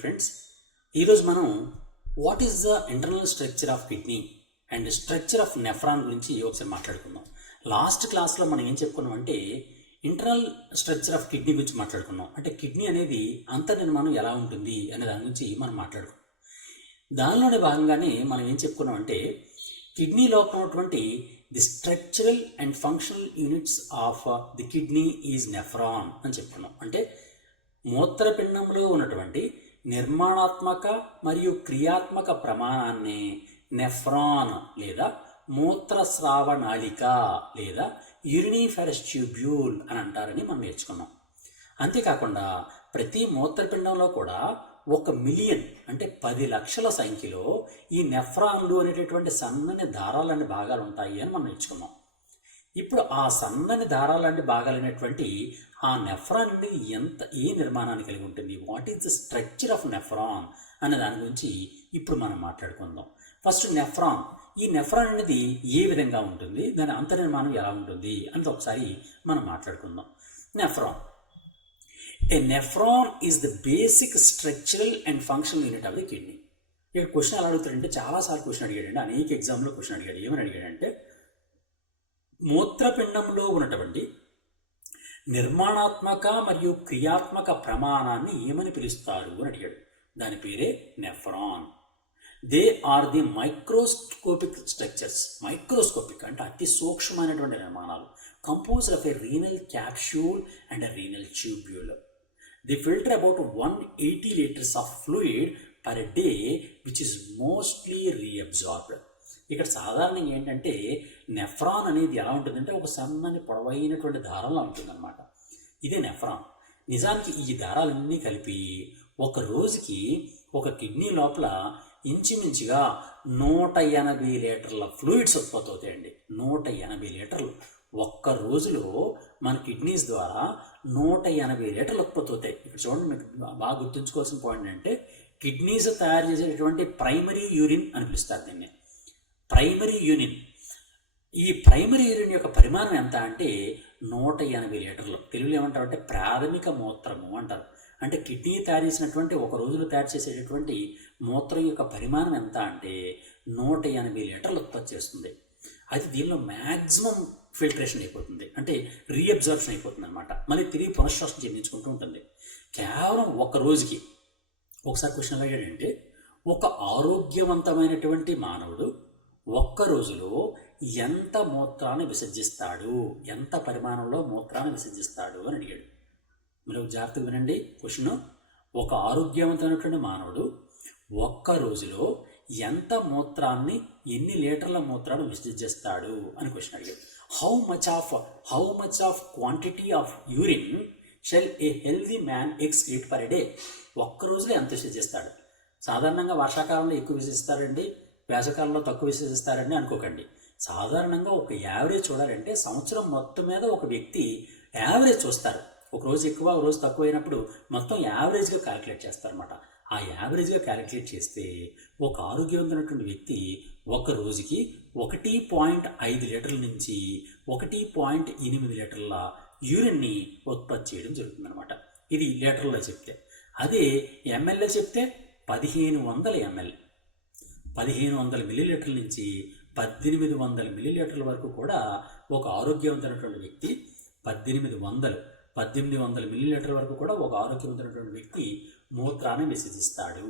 Dear friends, ఈరోజు మనం what is the internal structure of kidney and structure of nephron గురించి ఒకసారి మాట్లాడుకుందాం. లాస్ట్ క్లాస్లో మనం ఏం చెప్పుకున్నాం అంటే ఇంటర్నల్ స్ట్రక్చర్ ఆఫ్ కిడ్నీ గురించి మాట్లాడుకున్నాం. అంటే కిడ్నీ అనేది అంతర్నిర్మాణం ఎలా ఉంటుంది అనే దాని గురించి మనం మాట్లాడుకున్నాం. దానిలోనే భాగంగానే మనం ఏం చెప్పుకున్నాం అంటే కిడ్నీ లోపల ఉన్నటువంటి the structural and functional units of the kidney is nephron అని చెప్పుకున్నాం. అంటే మూత్రపిండంలో ఉన్నటువంటి నిర్మాణాత్మక మరియు క్రియాత్మక ప్రమాణాన్ని నెఫ్రాన్ లేదా మూత్రస్రావ నాళిక లేదా యూరినిఫెరస్ ట్యూబ్యూల్ అని అంటారని మనం నేర్చుకున్నాం. అంతేకాకుండా ప్రతి మూత్రపిండంలో కూడా 1 మిలియన్ అంటే 10 లక్షల సంఖ్యలో ఈ నెఫ్రాన్లు అనేటటువంటి సన్నని దారాలనే భాగాలు ఉంటాయి అని మనం నేర్చుకున్నాం. ఇప్పుడు ఆ సన్నని దారాలంటి భాగాలైనటువంటి ఆ నెఫ్రాన్ ఏ నిర్మాణాన్ని కలిగి ఉంటుంది, what is the structure of nephron అనే దాని గురించి ఇప్పుడు మనం మాట్లాడుకుందాం. ఫస్ట్ నెఫ్రాన్, ఈ నెఫ్రాన్ అనేది ఏ విధంగా ఉంటుంది, దాని అంతర్నిర్మాణం ఎలా ఉంటుంది అనేది ఒకసారి మనం మాట్లాడుకుందాం. Nephron, A nephron is the basic structural and functional unit of the kidney. ఇక్కడ క్వశ్చన్ ఎలా అడుగుతాడంటే చాలాసార్లు క్వశ్చన్ అడిగాడండి, అనేక ఎగ్జామ్లో క్వశ్చన్ అడిగాడు. ఏమని అడిగాడంటే మూత్రపిండంలో ఉన్నటువంటి నిర్మాణాత్మక మరియు క్రియాత్మక ప్రమాణాన్ని ఏమని పిలుస్తారు అని అడిగాడు. దాని పేరే nephron. They are the microscopic structures. Microscopic అంటే అతి సూక్ష్మమైనటువంటి నిర్మాణాలు. Composed of a renal capsule and a renal tubule. The filter about 180 liters of fluid per day which is mostly reabsorbed. ఇక్కడ సాధారణంగా ఏంటంటే నెఫ్రాన్ అనేది ఎలా ఉంటుందంటే ఒక సన్నని పొడవైనటువంటి దారంలా ఉంటుందన్నమాట. ఇదే నెఫ్రాన్. నిజానికి ఈ దారాలన్నీ కలిపి ఒక రోజుకి ఒక కిడ్నీ లోపల ఇంచుమించుగా 180 లీటర్ల ఫ్లూయిడ్స్ ఉత్పత్తి అవుతాయండి. 180 లీటర్లు ఒక్క రోజులో మన కిడ్నీస్ ద్వారా 180 లీటర్లు ఉత్పత్తి అవుతాయి. ఇక్కడ చూడండి, మీకు బాగా గుర్తుంచుకోవాల్సిన పాయింట్ అంటే కిడ్నీస్ తయారు చేసేటటువంటి ప్రైమరీ యూరిన్ అని పిలుస్తారు దీన్ని. ప్రైమరీ యూరిన్, ఈ ప్రైమరీ యూరిన్ యొక్క పరిమాణం ఎంత అంటే 180 లీటర్లు. తెలుగులో ఏమంటారు అంటే ప్రాథమిక మూత్రము అంటారు. అంటే కిడ్నీ తయారు చేసినటువంటి ఒక రోజులో తయారు చేసేటటువంటి మూత్రం యొక్క పరిమాణం ఎంత అంటే 180 లీటర్లు ఉత్పత్తి చేస్తుంది. అయితే దీనిలో మ్యాక్సిమం ఫిల్టరేషన్ అయిపోతుంది, అంటే రీఅబ్జార్ప్షన్ అయిపోతుంది అనమాట. మళ్ళీ తిరిగి పునఃశ్వాసన చెందించుకుంటూ ఉంటుంది. కేవలం ఒక రోజుకి ఒకసారి క్వశ్చన్ అడిగాడంటే ఒక ఆరోగ్యవంతమైనటువంటి మానవుడు ఒక్క రోజులో ఎంత మూత్రాన్ని విసర్జిస్తాడు, ఎంత పరిమాణంలో మూత్రాన్ని విసర్జిస్తాడు అని అడిగాడు. మీరు జాగ్రత్తగా వినండి క్వశ్చన్. ఒక ఆరోగ్యవంతమైనటువంటి మానవుడు ఒక్క రోజులో ఎంత మూత్రాన్ని, ఎన్ని లీటర్ల మూత్రాన్ని విసర్జిస్తాడు అని క్వశ్చన్ అడిగాడు. How much of quantity of urine shall a healthy man excrete per day. ఒక్క రోజులో ఎంత విసర్జిస్తాడు? సాధారణంగా వర్షాకాలంలో ఎక్కువ విసర్జిస్తారండి, వేసవకాలంలో తక్కువ విసర్జిస్తారని అనుకోకండి. సాధారణంగా ఒక యావరేజ్ చూడాలంటే సంవత్సరం మొత్తం మీద ఒక వ్యక్తి యావరేజ్ చూస్తారు. ఒక రోజు ఎక్కువ, ఒక రోజు తక్కువ అయినప్పుడు మొత్తం యావరేజ్గా క్యాలిక్యులేట్ చేస్తారన్నమాట. ఆ యావరేజ్గా క్యాలిక్యులేట్ చేస్తే ఒక ఆరోగ్యవంతమైనటువంటి వ్యక్తి ఒక రోజుకి 1.5 లీటర్ల నుంచి 1.8 లీటర్ల యూరిన్ని ఉత్పత్తి చేయడం జరుగుతుందన్నమాట. ఇది లీటర్లో చెప్తే. అదే ఎంఎల్లో చెప్తే 1500 ఎంఎల్, 1500 మిల్లీలీటర్ల నుంచి 1800 మిల్లీలీటర్ల వరకు కూడా ఒక ఆరోగ్యవంతమైనటువంటి వ్యక్తి 1800 మిల్లీలీటర్ల వరకు కూడా ఒక ఆరోగ్యవంతమైనటువంటి వ్యక్తి మూత్రాన్ని విసర్జిస్తాడు.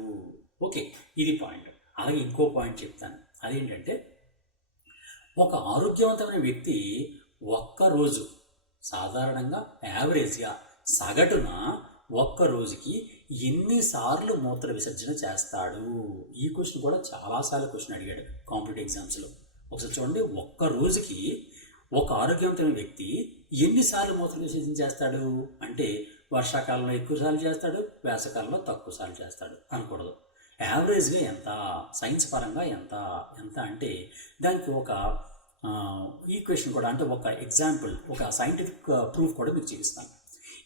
ఓకే, ఇది పాయింట్. అలాగే ఇంకో పాయింట్ చెప్తాను. అదేంటంటే ఒక ఆరోగ్యవంతమైన వ్యక్తి ఒక్కరోజు సాధారణంగా యావరేజ్గా సగటున ఒక్క రోజుకి ఎన్నిసార్లు మూత్ర విసర్జన చేస్తాడు? ఈ క్వశ్చన్ కూడా చాలాసార్లు క్వశ్చన్ అడిగాడు కాంపిటేటివ్ ఎగ్జామ్స్లో. ఒకసారి చూడండి, ఒక్క రోజుకి ఒక ఆరోగ్యవంతమైన వ్యక్తి ఎన్నిసార్లు మూత్ర విసర్జన చేస్తాడు అంటే వర్షాకాలంలో ఎక్కువసార్లు చేస్తాడు, వేసవకాలంలో తక్కువసార్లు చేస్తాడు అనకూడదు. యావరేజ్గా ఎంత, సైన్స్ పరంగా ఎంత అంటే దానికి ఒక ఈక్వేషన్ కూడా, అంటే ఒక ఎగ్జాంపుల్, ఒక సైంటిఫిక్ ప్రూఫ్ కూడా మీకు చూపిస్తాను.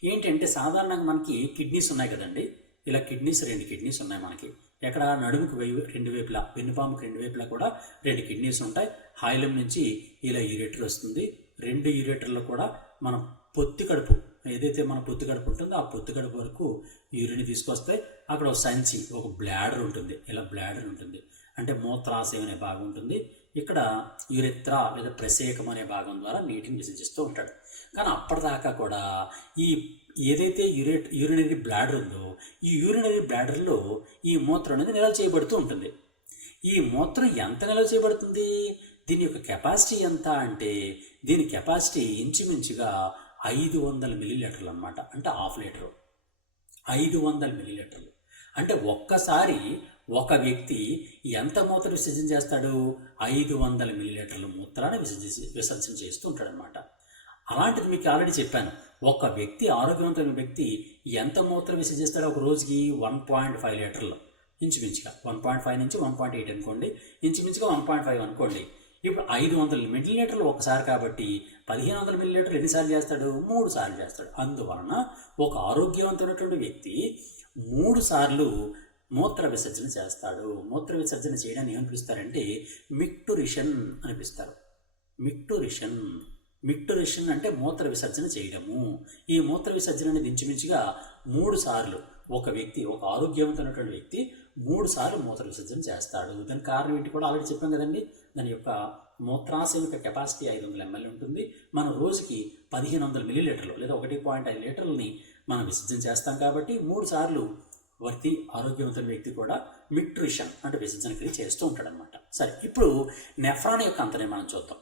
ఏంటంటే సాధారణంగా మనకి కిడ్నీస్ ఉన్నాయి కదండి. ఇలా కిడ్నీస్ 2 కిడ్నీస్ ఉన్నాయి మనకి. ఎక్కడ నడుముకి 2 వైపులా, వెన్నుపాముకి 2 వైపులా కూడా 2 కిడ్నీస్ ఉంటాయి. హైలం నుంచి ఇలా యూరేటర్ వస్తుంది. 2 యూరేటర్లో కూడా మనం పొత్తి కడుపు, ఏదైతే మన పొత్తి కడుపు ఉంటుందో ఆ పొత్తి కడుపు వరకు యూరిన్ తీసుకొస్తాయి. అక్కడ ఒక సంచి, ఒక బ్లాడర్ ఉంటుంది. ఇలా బ్లాడర్ ఉంటుంది, అంటే మూత్రాశయం అనే భాగం ఉంటుంది. ఇక్కడ యురెత్రా లేదా ప్రసేకం అనే భాగం ద్వారా నీటిని విసర్జిస్తూ ఉంటాడు. కానీ అప్పటిదాకా కూడా ఈ ఏదైతే యూరినరీ బ్లాడర్ ఉందో ఈ యూరినరీ బ్లాడర్లో ఈ మూత్రం అనేది నిల్వ చేయబడుతూ ఉంటుంది. ఈ మూత్రం ఎంత నిల్వ చేయబడుతుంది, దీని యొక్క కెపాసిటీ ఎంత అంటే దీని కెపాసిటీ ఇంచుమించుగా 500 మిల్లీలీటర్లు అనమాట. అంటే హాఫ్ లీటరు, 500 మిల్లీలీటర్లు. అంటే ఒక్కసారి ఒక వ్యక్తి ఎంత మూత్ర విసర్జన చేస్తాడు, 500 మిల్లీలీటర్ల మూత్రాన్ని విసర్జన చేస్తూ ఉంటాడనమాట. అలాంటిది మీకు ఆల్రెడీ చెప్పాను, ఒక వ్యక్తి, ఆరోగ్యవంతమైన వ్యక్తి ఎంత మూత్రం విసర్జిస్తాడో ఒక రోజుకి 1.5 లీటర్లు, ఇంచుమించుగా 1.5 నుంచి 1.8 అనుకోండి, ఇంచుమించుగా 1.5 అనుకోండి. ఇప్పుడు 500 మిల్లీలీటర్లు ఒకసారి కాబట్టి 1500 మిల్లీలీటర్లు ఎన్నిసార్లు చేస్తాడు, 3 సార్లు చేస్తాడు. అందువలన ఒక ఆరోగ్యవంతమైనటువంటి వ్యక్తి 3 సార్లు మూత్ర విసర్జన చేస్తాడు. మూత్ర విసర్జన చేయడాన్ని ఏమని పిలుస్తారంటే మిక్టురిషన్ అనిపిస్తారు. మిక్టురిషన్ అంటే మూత్ర విసర్జన చేయడము. ఈ మూత్ర విసర్జన అనేది ఇంచుమించుగా 3 సార్లు ఒక వ్యక్తి, ఒక ఆరోగ్యవంతమైనటువంటి వ్యక్తి 3 సార్లు మూత్ర విసర్జన చేస్తాడు. దానికి కారణం ఏంటి కూడా ఆల్రెడీ చెప్పాం కదండి. దాని యొక్క మూత్రాశయం యొక్క కెపాసిటీ 500 ml ఉంటుంది. మనం రోజుకి 1500 మిల్లీలీటర్లు లేదా 1.5 లీటర్లని మనం విసర్జన చేస్తాం కాబట్టి 3 సార్లు వ్యక్తి, ఆరోగ్యవంతమైన వ్యక్తి కూడా మిక్టురిషన్ అంటే విసర్జన క్రియ చేస్తూ ఉంటాడనమాట. సరే, ఇప్పుడు నెఫ్రాన్ యొక్క అంతర్నిర్మాణం చూద్దాం.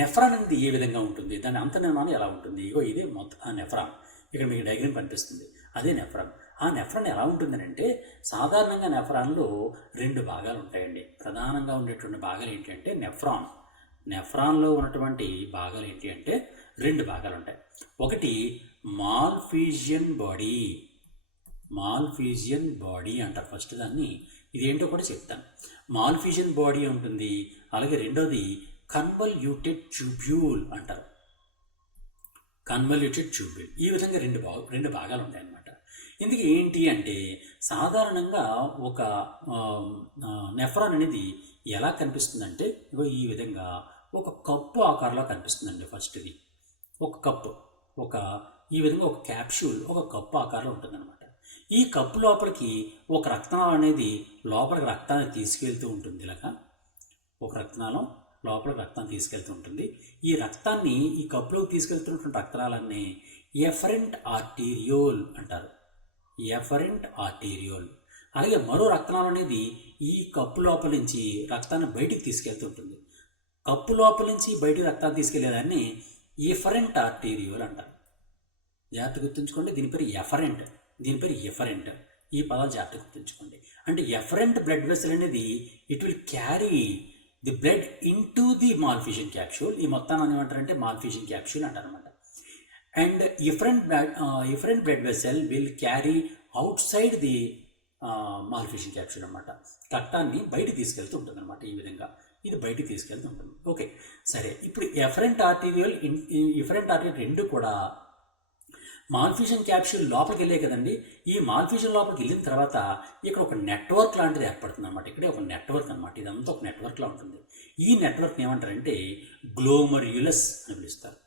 నెఫ్రాన్ అనేది ఏ విధంగా ఉంటుంది, దాని అంతర్నిర్మాణం ఎలా ఉంటుంది? ఇగో ఇదే మొత్తం ఆ నెఫ్రాన్. ఇక్కడ మీకు డయాగ్రామ్ కనిపిస్తుంది, అదే నెఫ్రాన్. ఆ నెఫ్రాన్ ఎలా ఉంటుందని అంటే సాధారణంగా నెఫ్రాన్లో 2 భాగాలు ఉంటాయండి. ప్రధానంగా ఉండేటువంటి భాగాలు ఏంటంటే నెఫ్రాన్లో ఉన్నటువంటి భాగాలు ఏంటి అంటే 2 భాగాలు ఉంటాయి. ఒకటి మాల్ఫీజియన్ బాడీ అంటారు. ఫస్ట్ దాన్ని ఇదేంటో కూడా చెప్తాను. మాల్ఫీజియన్ బాడీ ఉంటుంది. అలాగే రెండోది కన్వల్యూటెడ్ ట్యూబ్యూల్ అంటారు. కన్వల్యూటెడ్ ట్యూబ్యూల్, ఈ విధంగా 2 భాగాలు ఉంటాయన్నమాట. ఇందుకు ఏంటి అంటే సాధారణంగా ఒక నెఫ్రాన్ అనేది ఎలా కనిపిస్తుందంటే ఇగో ఈ విధంగా ఒక కప్పు ఆకారంలో కనిపిస్తుందండి. ఫస్ట్ ఇది ఒక కప్పు, ఈ విధంగా ఒక క్యాప్సూల్ ఒక కప్పు ఆకారంలో ఉంటుందన్నమాట. ఈ కప్పు లోపలికి ఒక రక్తనాళం అనేది లోపలికి రక్తాన్ని తీసుకెళ్తూ ఉంటుంది. ఇలాగా ఒక రక్తనాళం లోపలికి రక్తాన్ని తీసుకెళ్తూ ఉంటుంది. ఈ రక్తాన్ని ఈ కప్పులోకి తీసుకెళ్తున్నటువంటి రక్తనాళాన్ని ఎఫరెంట్ ఆర్టీరియోల్ అంటారు. అలాగే మరో రక్తనాళం అనేది ఈ కప్పు లోపల నుంచి రక్తాన్ని బయటికి తీసుకెళ్తుంటుంది. కప్పు లోపల నుంచి బయటికి రక్తాన్ని తీసుకెళ్లేదాన్ని ఎఫరెంట్ ఆర్టీరియోల్ అంటారు. జాగ్రత్త గుర్తుంచుకోండి, దీని పేరు ఎఫరెంట్. ఈ పదాలు జాగ్రత్త గుర్తుంచుకోండి. అంటే ఎఫరెంట్ బ్లడ్ వెసల్ అనేది it will carry the blood in to the Malpighian capsule. ఈ మొత్తాన్ని ఏమంటారంటే మాల్ఫీజియన్ క్యాప్సూల్ అంటారనమాట. And efferent blood vessel will carry out side the Malpighian capsule అనమాట. రక్తాన్ని బయటికి తీసుకెళ్తూ ఉంటుంది అనమాట. ఈ విధంగా ఇది బయటికి తీసుకెళ్తూ ఉంటుంది. ఓకే, సరే. ఇప్పుడు ఎఫరెంట్ ఆర్టీరియల్ 2 కూడా మాల్ఫీజియన్ క్యాప్సూల్ లోపలికి వెళ్ళే కదండి. ఈ మాల్ఫీజియన్ లోపలికి వెళ్ళిన తర్వాత ఇక్కడ ఒక నెట్వర్క్ లాంటిది ఏర్పడుతుంది అనమాట. ఇక్కడే ఒక నెట్వర్క్ అనమాట. ఇదంతా ఒక నెట్వర్క్లా ఉంటుంది. ఈ నెట్వర్క్ ఏమంటారంటే గ్లోమర్యులస్ అని పిలుస్తారు.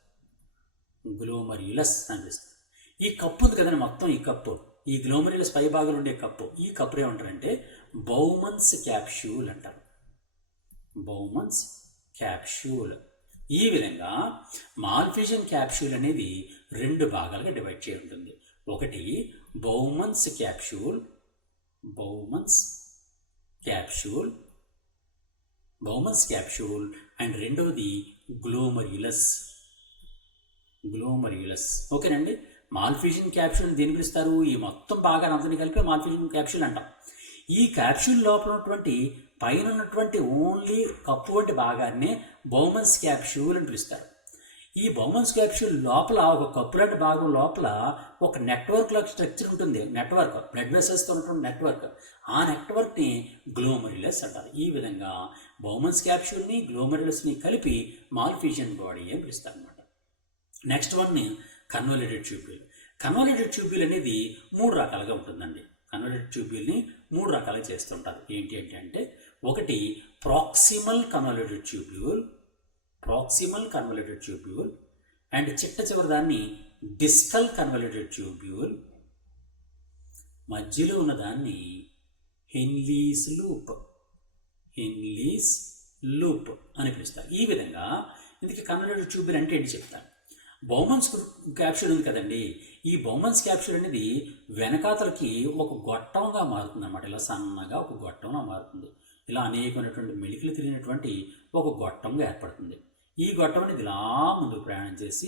ఈ కప్పు ఉంది కదండి, మొత్తం ఈ గ్లోమర్యులస్ పై భాగంలో ఉండే ఈ కప్పు ఏమంటారంటే బౌమన్స్ క్యాప్సూల్ అంటారు. ఈ విధంగా మాల్ఫీజియన్ క్యాప్సూల్ అనేది 2 భాగాలుగా డివైడ్ చేయ ఉంటుంది. ఒకటి బౌమన్స్ క్యాప్సూల్ అండ్ రెండవది గ్లోమర్యులస్. ఓకేనండి. మాల్ఫీజియన్ క్యాప్సూల్ దేని పిలుస్తారు? ఈ మొత్తం భాగాన్ని అంతని కలిపి మాల్ఫీజియన్ క్యాప్సూల్ అంటాం. ఈ క్యాప్సూల్ లోపల ఉన్నటువంటి పైన ఉన్నటువంటి ఓన్లీ కప్పు వంటి భాగాన్ని బౌమన్స్ క్యాప్సూల్ అని పిలుస్తారు. ఈ బౌమన్స్ క్యాప్సూల్ లోపల ఒక కప్పు లాంటి భాగం లోపల ఒక నెట్వర్క్ లాగా స్ట్రక్చర్ ఉంటుంది. బ్లడ్ వెసల్స్తో ఉన్నటువంటి నెట్వర్క్. ఆ నెట్వర్క్ని గ్లోమర్యులస్ అంటారు. ఈ విధంగా బౌమన్స్ క్యాప్సూల్ని గ్లోమర్యులస్ని కలిపి మాల్ఫీజియన్ బాడీ అని పిలుస్తారు అనమాట. నెక్స్ట్ వన్ కన్వల్యూటెడ్ ట్యూబ్యూల్ అనేది 3 రకాలుగా ఉంటుందండి. కన్వల్యూటెడ్ ట్యూబ్యూల్ని 3 రకాలుగా చేస్తుంటారు. ఏంటి అంటే ఒకటి ప్రాక్సిమల్ కన్వల్యూటెడ్ ట్యూబ్యూల్ అండ్ చిట్ట చివరి దాన్ని డిస్టల్ కన్వల్యూటెడ్ ట్యూబ్యూల్ మధ్యలో ఉన్నదాన్ని హెన్లీస్ లూప్, హెన్లీస్ లూప్ అని పిలుస్తారు. ఈ విధంగా ఇందుకే కన్వల్యూటెడ్ ట్యూబ్యూల్ అంటే ఏంటి చెప్తాను. బౌమన్స్ క్యాప్సూల్ ఉంది కదండి, ఈ బౌమన్స్ క్యాప్సూల్ అనేది వెనకాతలకి ఒక గొట్టంగా మారుతుంది అన్నమాట. ఇలా సన్నగా ఒక గొట్టంగా మారుతుంది. ఇలా అనేకమైనటువంటి మెలికలు తిరిగినటువంటి ఒక గొట్టంగా ఏర్పడుతుంది. ఈ గొట్టం అనేది ఇలా ముందుకు ప్రయాణం చేసి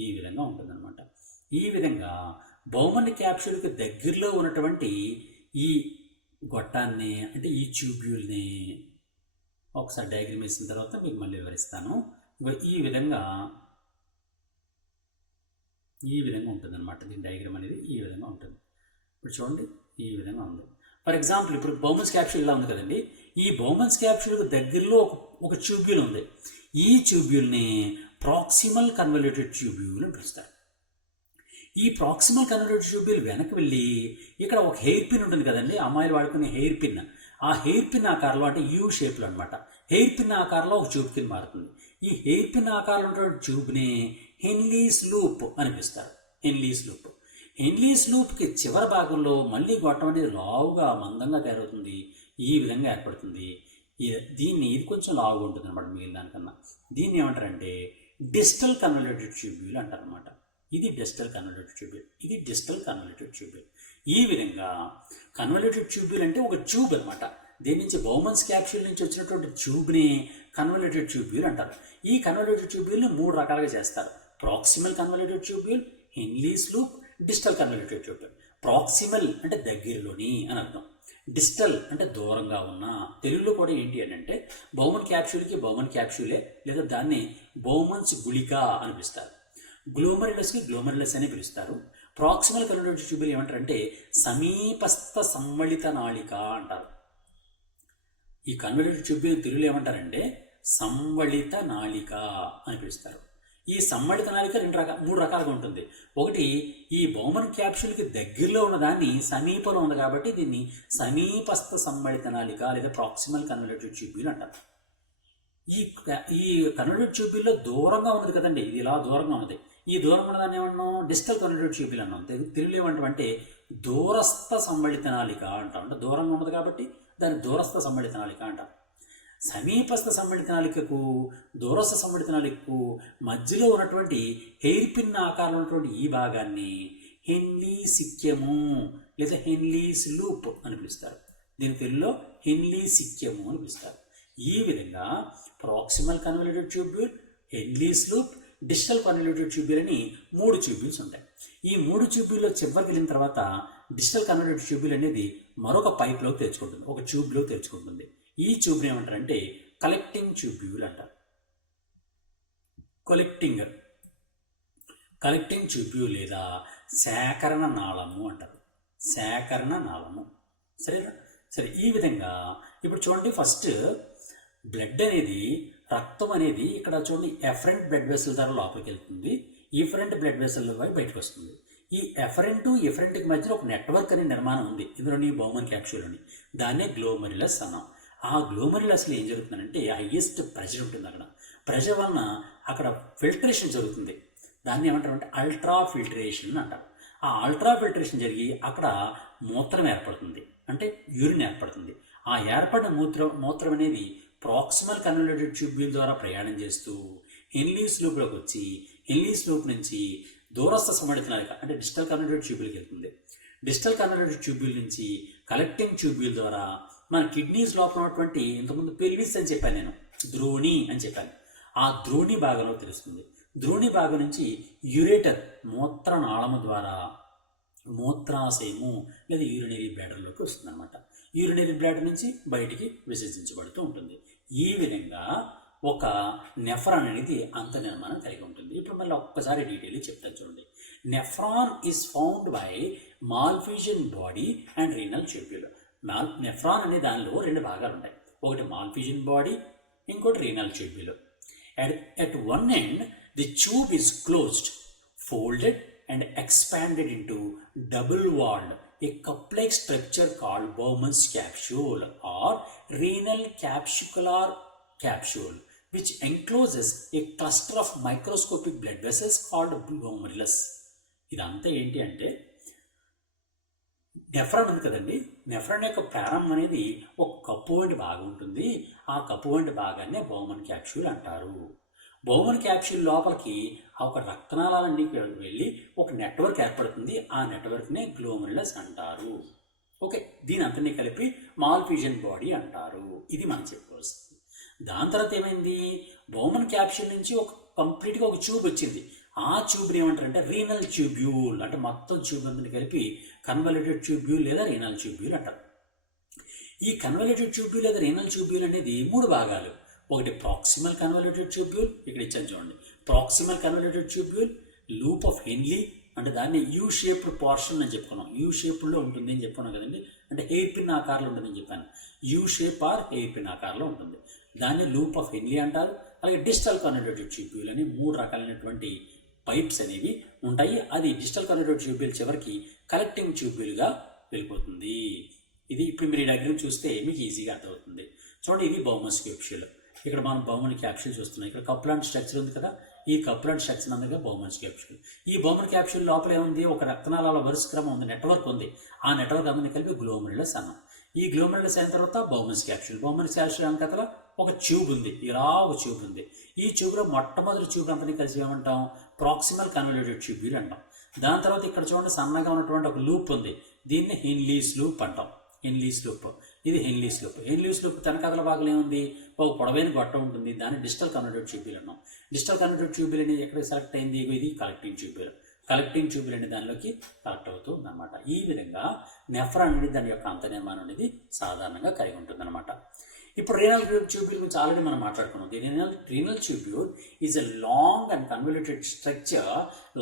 ఈ విధంగా ఉంటుందన్నమాట. ఈ విధంగా బౌమన్ క్యాప్సూల్కి దగ్గరలో ఉన్నటువంటి ఈ గొట్టాన్ని అంటే ఈ ట్యూబ్యూల్ని ఒకసారి డయాగ్రమ్ వేసిన తర్వాత మీకు మళ్ళీ వివరిస్తాను. ఈ విధంగా ఉంటుందన్నమాట. దీని డయాగ్రామ్ అనేది ఈ విధంగా ఉంటుంది. ఇప్పుడు చూడండి, ఈ విధంగా ఉంది. ఫర్ ఎగ్జాంపుల్ ఇప్పుడు బౌమన్స్ క్యాప్సూల్ ఇలా ఉంది కదండి, ఈ బౌమన్స్ క్యాప్సూల్కి దగ్గరలో ఒక ట్యూబ్యూల్ ఉంది. ఈ ట్యూబ్యూల్ని ప్రాక్సిమల్ కన్వల్యూటెడ్ ట్యూబ్యూల్ అని పిలుస్తారు. ఈ ప్రాక్సిమల్ కన్వల్యూటెడ్ ట్యూబ్యూల్ వెనక్కి వెళ్ళి ఇక్కడ ఒక హెయిర్ పిన్ ఉంటుంది కదండి, అమ్మాయిలు వాడుకునే హెయిర్ పిన్. ఆ హెయిర్ పిన్ ఆకారంలో అంటే యూ షేప్లో అనమాట, హెయిర్ పిన్ ఆకారంలో ఒక ట్యూబ్ కింద మారుతుంది. ఈ హెయిర్ పిన్ ఆకారంలో ఉన్నటువంటి ట్యూబ్ని హెన్లీస్ లూప్ అని పిలుస్తారు. హెన్లీస్ లూప్. హెన్లీస్ లూప్కి చివరి భాగంలో మళ్ళీ గొట్టం అనేది లావుగా మందంగా తయారవుతుంది. ఈ విధంగా ఏర్పడుతుంది. ఇది కొంచెం లావుగా ఉంటుంది అనమాట మిగిలిన దానికన్నా. దీన్ని ఏమంటారంటే డిస్టల్ కన్వల్యూటెడ్ ట్యూబ్యూల్ అంటారనమాట. ఇది డిస్టల్ కన్వల్యూటెడ్ ట్యూబ్యూల్, ఇది డిస్టల్ కన్వల్యూటెడ్ ట్యూబ్యూల్. ఈ విధంగా కన్వల్యూటెడ్ ట్యూబ్యూల్ అంటే ఒక ట్యూబ్ అనమాట. దీని నుంచి బౌమన్స్ క్యాప్సూల్ నుంచి వచ్చినటువంటి ట్యూబ్ని కన్వల్యూటెడ్ ట్యూబ్యూల్ అంటారు. ఈ కన్వల్యూటెడ్ ట్యూబ్యూల్ని 3 రకాలుగా చేస్తారు. Proximal convoluted tubule, Henle's loop, distal convoluted tubule. Proximal అంటే దగ్గరలోని అని అర్థం, డిస్టల్ అంటే దూరంగా ఉన్న. తెలుగులో కూడా ఏంటి అని అంటే బౌమన్ క్యాప్సూల్కి బౌమన్ క్యాప్సూలే లేదా దాన్ని బౌమన్స్ గుళిక అని పిలుస్తారు. గ్లోమరులస్కి గ్లోమరులస్ అని పిలుస్తారు. ప్రాక్సిమల్ కన్వల్యూటెడ్ ట్యూబ్యూల్ ఏమంటారంటే సమీపస్థ సమ్మళిత నాళిక అంటారు. ఈ కన్వల్యూటెడ్ ట్యూబ్యూల్ తెలుగులో ఏమంటారంటే సంవళిత నాళిక అని పిలుస్తారు. ఈ సమ్మళిత నాళిక 3 రకాలుగా ఉంటుంది. ఒకటి, ఈ బౌమన్ క్యాప్సూల్కి దగ్గరలో ఉన్నదాన్ని సమీపంలో ఉంది కాబట్టి దీన్ని సమీపస్థ సమ్మళిత నాళిక లేదా ప్రాక్సిమల్ కన్వల్యూటెడ్ ట్యూబ్యూల్ అంటారు. ఈ కన్వల్యూటెడ్ ట్యూబ్యూల్లో దూరంగా ఉన్నది కదండి, ఇది ఇలా దూరంగా ఉన్నది. ఈ దూరంగా ఉన్నదాన్ని ఏమన్నాం, డిస్టల్ కన్వల్యూటెడ్ ట్యూబ్యూల్ అన్నాం. తెలుగులో ఏమంటామంటే దూరస్థ సమ్మళిత నాళిక అంటాం. అంటే దూరంగా ఉన్నది కాబట్టి దాన్ని దూరస్థ సమ్మళిత నాళిక అంటారు. సమీపస్థ సమ్మళిత నాళికకు దూరస్థ సమ్మళిత నాళికకు మధ్యలో ఉన్నటువంటి హెయిర్ పిన్ ఆకారంలో ఉన్నటువంటి ఈ భాగాన్ని హెన్లీసిక్యము లేదా హెన్లీస్ లూప్ అని పిలుస్తారు. దీని తెలుగులో హెన్లీసిక్యము అని పిలుస్తారు. ఈ విధంగా proximal convoluted tubule, Henle's loop, distal convoluted tubule అని 3 ట్యూబ్యూల్స్ ఉంటాయి. ఈ 3 ట్యూబ్యూల్లో చివరికి వెళ్ళిన తర్వాత డిస్టల్ కన్వల్యూటెడ్ ట్యూబ్యూల్ అనేది మరొక పైప్లో తెరుచుకుంటుంది, ఒక ట్యూబ్లో తెరుచుకుంటుంది. ఈ ట్యూబ్ని ఏమంటారంటే కలెక్టింగ్ ట్యూబ్యూల్ అంటారు. కలెక్టింగ్ ట్యూబ్యూల్ లేదా సేకరణ నాళము అంటారు. సేకరణ నాళము. సరేనా? సరే, ఈ విధంగా ఇప్పుడు చూడండి, ఫస్ట్ బ్లడ్ అనేది, రక్తం అనేది ఇక్కడ చూడండి ఎఫరెంట్ బ్లడ్ వెసల్ ద్వారా లోపలికి వెళ్తుంది, ఇఫరెంట్ బ్లడ్ వెసల్ బయటకు వస్తుంది. ఈ ఎఫరెంట్ ఎఫరెంట్కి మధ్యలో ఒక నెట్వర్క్ అనే నిర్మాణం ఉంది ఇందులోని బౌమన్ క్యాప్సూల్లోని. దాన్నే గ్లోమరులస్ అన్నాం. ఆ గ్లోమరులస్లో ఏం జరుగుతుందంటే హైయెస్ట్ ప్రెషర్ ఉంటుంది. అక్కడ ప్రెషర్ వలన అక్కడ ఫిల్టరేషన్ జరుగుతుంది. దాన్ని ఏమంటారంటే అల్ట్రా ఫిల్టరేషన్ అంటారు. ఆ అల్ట్రా ఫిల్టరేషన్ జరిగి అక్కడ మూత్రం ఏర్పడుతుంది, అంటే యూరిన్ ఏర్పడుతుంది. ఆ ఏర్పడిన మూత్రం అనేది ప్రాక్సిమల్ కన్వల్యూటెడ్ ట్యూబ్యూల్ ద్వారా ప్రయాణం చేస్తూ హెన్లీస్ లూప్లోకి వచ్చి హెన్లీస్ లూప్ నుంచి దూరస్థ సమ్మళిత నాళిక అంటే డిస్టల్ కన్వల్యూటెడ్ ట్యూబ్యూల్కి వెళ్తుంది. డిస్టల్ కన్వల్యూటెడ్ ట్యూబ్యూల్ నుంచి కలెక్టింగ్ ట్యూబ్యూల్ ద్వారా మన కిడ్నీస్ లోపల ఉన్నటువంటి, ఇంతకుముందు పెల్విస్ అని చెప్పాను నేను, ద్రోణి అని చెప్పాను, ఆ ద్రోణి భాగంలో తెలుస్తుంది. ద్రోణి భాగం నుంచి యురేటర్ మూత్రనాళము ద్వారా మూత్రాశయము లేదా యూరినరీ బ్లాడర్లోకి వస్తుంది అనమాట. యూరినరీ బ్లాడర్ నుంచి బయటికి విసర్జించబడుతూ ఉంటుంది. ఈ విధంగా ఒక నెఫ్రాన్ అనేది అంత నిర్మాణం కలిగి ఉంటుంది. ఇప్పుడు మళ్ళీ ఒక్కసారి డీటెయిల్ చెప్తాను చూడండి. Nephron is found by మాల్ఫిజియన్ body and renal tubule. Nephron అనే దానిలో 2 భాగాలు ఉంటాయి. ఒకటి మాల్ఫిజియన్ బాడీ, ఇంకోటి renal tubule. At one end, the tube is closed, folded and expanded into double-walled, a cup-like structure called Bowman's capsule or renal capsular capsule, which encloses a cluster of microscopic blood vessels called glomerulus. ఇదంతా ఏంటి అంటే nephron ఉంది కదండి, nephron యొక్క ప్రారంభం అనేది ఒక cup వంటి భాగం ఉంటుంది. ఆ కప్పు వంటి భాగాన్ని బౌమన్ క్యాప్సూల్ అంటారు. బౌమన్ క్యాప్సూల్ లోపలికి ఆ ఒక రక్తనాళాలన్నీ వెళ్ళి ఒక నెట్వర్క్ ఏర్పడుతుంది. ఆ నెట్వర్క్నే గ్లోమెరులస్ అంటారు. ఓకే, దీని అంతని కలిపి మాల్ఫిజియన్ బాడీ అంటారు. ఇది మనం చెప్పుకోవాల్సింది. దాని తర్వాత ఏమైంది, బౌమన్ క్యాప్సూల్ నుంచి ఒక కంప్లీట్గా ఒక ట్యూబ్ వచ్చింది. ఆ ట్యూబ్ని ఏమంటారంటే రీనల్ ట్యూబ్యూల్, అంటే మొత్తం ట్యూబ్ అంతా కలిపి కన్వల్యూటెడ్ ట్యూబ్యూల్ లేదా రీనల్ ట్యూబ్యూల్ అంటారు. ఈ కన్వల్యూటెడ్ ట్యూబ్యూల్ లేదా రీనల్ ట్యూబ్యూల్ అనేది 3 భాగాలు. ఒకటి ప్రాక్సిమల్ కన్వల్యూటెడ్ ట్యూబ్యూల్, ఇక్కడ ఇచ్చాను చూడండి, proximal convoluted tubule, loop of హెన్లీ, అంటే దాన్ని యూ షేప్డ్ పోర్షన్ అని చెప్పుకున్నాం. యూ షేప్లో ఉంటుంది అని చెప్పుకున్నాం కదండి, అంటే హెయిర్ పిన్ ఆకారంలో ఉంటుందని చెప్పాను. U shape or hair pin ఆకారంలో ఉంటుంది, దాన్ని లూప్ ఆఫ్ హెన్లీ అంటారు. అలాగే డిజిటల్ కన్వల్యూటెడ్ ట్యూబ్యూల్ అని 3 రకాలైనటువంటి పైప్స్ అనేవి ఉంటాయి. అది డిజిటల్ కన్వల్యూటెడ్ ట్యూబ్యూల్ చివరికి కలెక్టింగ్ ట్యూబ్యూల్గా వెళ్ళిపోతుంది. ఇది ఇప్పుడు మీరు ఈ డయాగ్రామ్ చూస్తే మీకు ఈజీగా అర్థమవుతుంది. చూడండి, ఇది బౌమన్ క్యాప్సూల్. ఇక్కడ మనం బౌమన్ క్యాప్సూల్ చూస్తున్నాం. ఇక్కడ కప్ లాంటి స్ట్రక్చర్ ఉంది కదా, ఈ కప్ లాంటి స్ట్రక్చర్ అందుకే బౌమన్ క్యాప్సూల్. ఈ బౌమన్ క్యాప్సూల్ లోపల ఏముంది, ఒక రక్తనాళాల వరుస క్రమం ఉంది, నెట్వర్క్ ఉంది. ఆ నెట్వర్క్ అందరినీ కలిపి గ్లోమెరులస్ అన్నాం. ఈ గ్లోమెరులస్ అయిన తర్వాత బౌమన్ క్యాప్సూల్. బౌమన్ క్యాప్సూల్ వెనకాల ఒక ట్యూబ్ ఉంది, ఇలా ఒక ట్యూబ్ ఉంది. ఈ ట్యూబ్లో మొట్టమొదటి ట్యూబ్ అంతని కలిసి ఏమంటాం, ప్రాక్సిమల్ కన్వల్యూటెడ్ ట్యూబ్యూల్ అంటాం. దాని తర్వాత ఇక్కడ చూడండి సన్నగా ఉన్నటువంటి ఒక లూప్ ఉంది, దీన్ని హెన్లీస్ లూప్ అంటాం. హెన్లీస్ లూప్, ఇది హెన్లీస్ లూప్. హెన్లీస్ లూప్ వెనకాల భాగంలో ఏముంది, ఒక పొడవైన గొట్టం ఉంటుంది, దాన్ని డిజిటల్ కన్వల్యూటెడ్ ట్యూబ్యూల్ అన్నాం. డిజిటల్ కన్వల్యూటెడ్ ట్యూబ్యూల్ అనేది ఎక్కడ సెలెక్ట్ అయింది, ఇది కలెక్టింగ్ ట్యూబ్యూల్. కలెక్టింగ్ ట్యూబ్యూల్ అనే దానిలోకి కలెక్ట్ అవుతుంది అనమాట. ఈ విధంగా నెఫ్రాన్ అనేది దాని యొక్క అంత నిర్మాణం అనేది సాధారణంగా కలిగి ఉంటుంది అనమాట. ఇప్పుడు రీనల్ ట్యూబ్యూల్ గురించి ఆల్రెడీ మనం మాట్లాడుకున్నాం. The renal tubule is a long and convoluted structure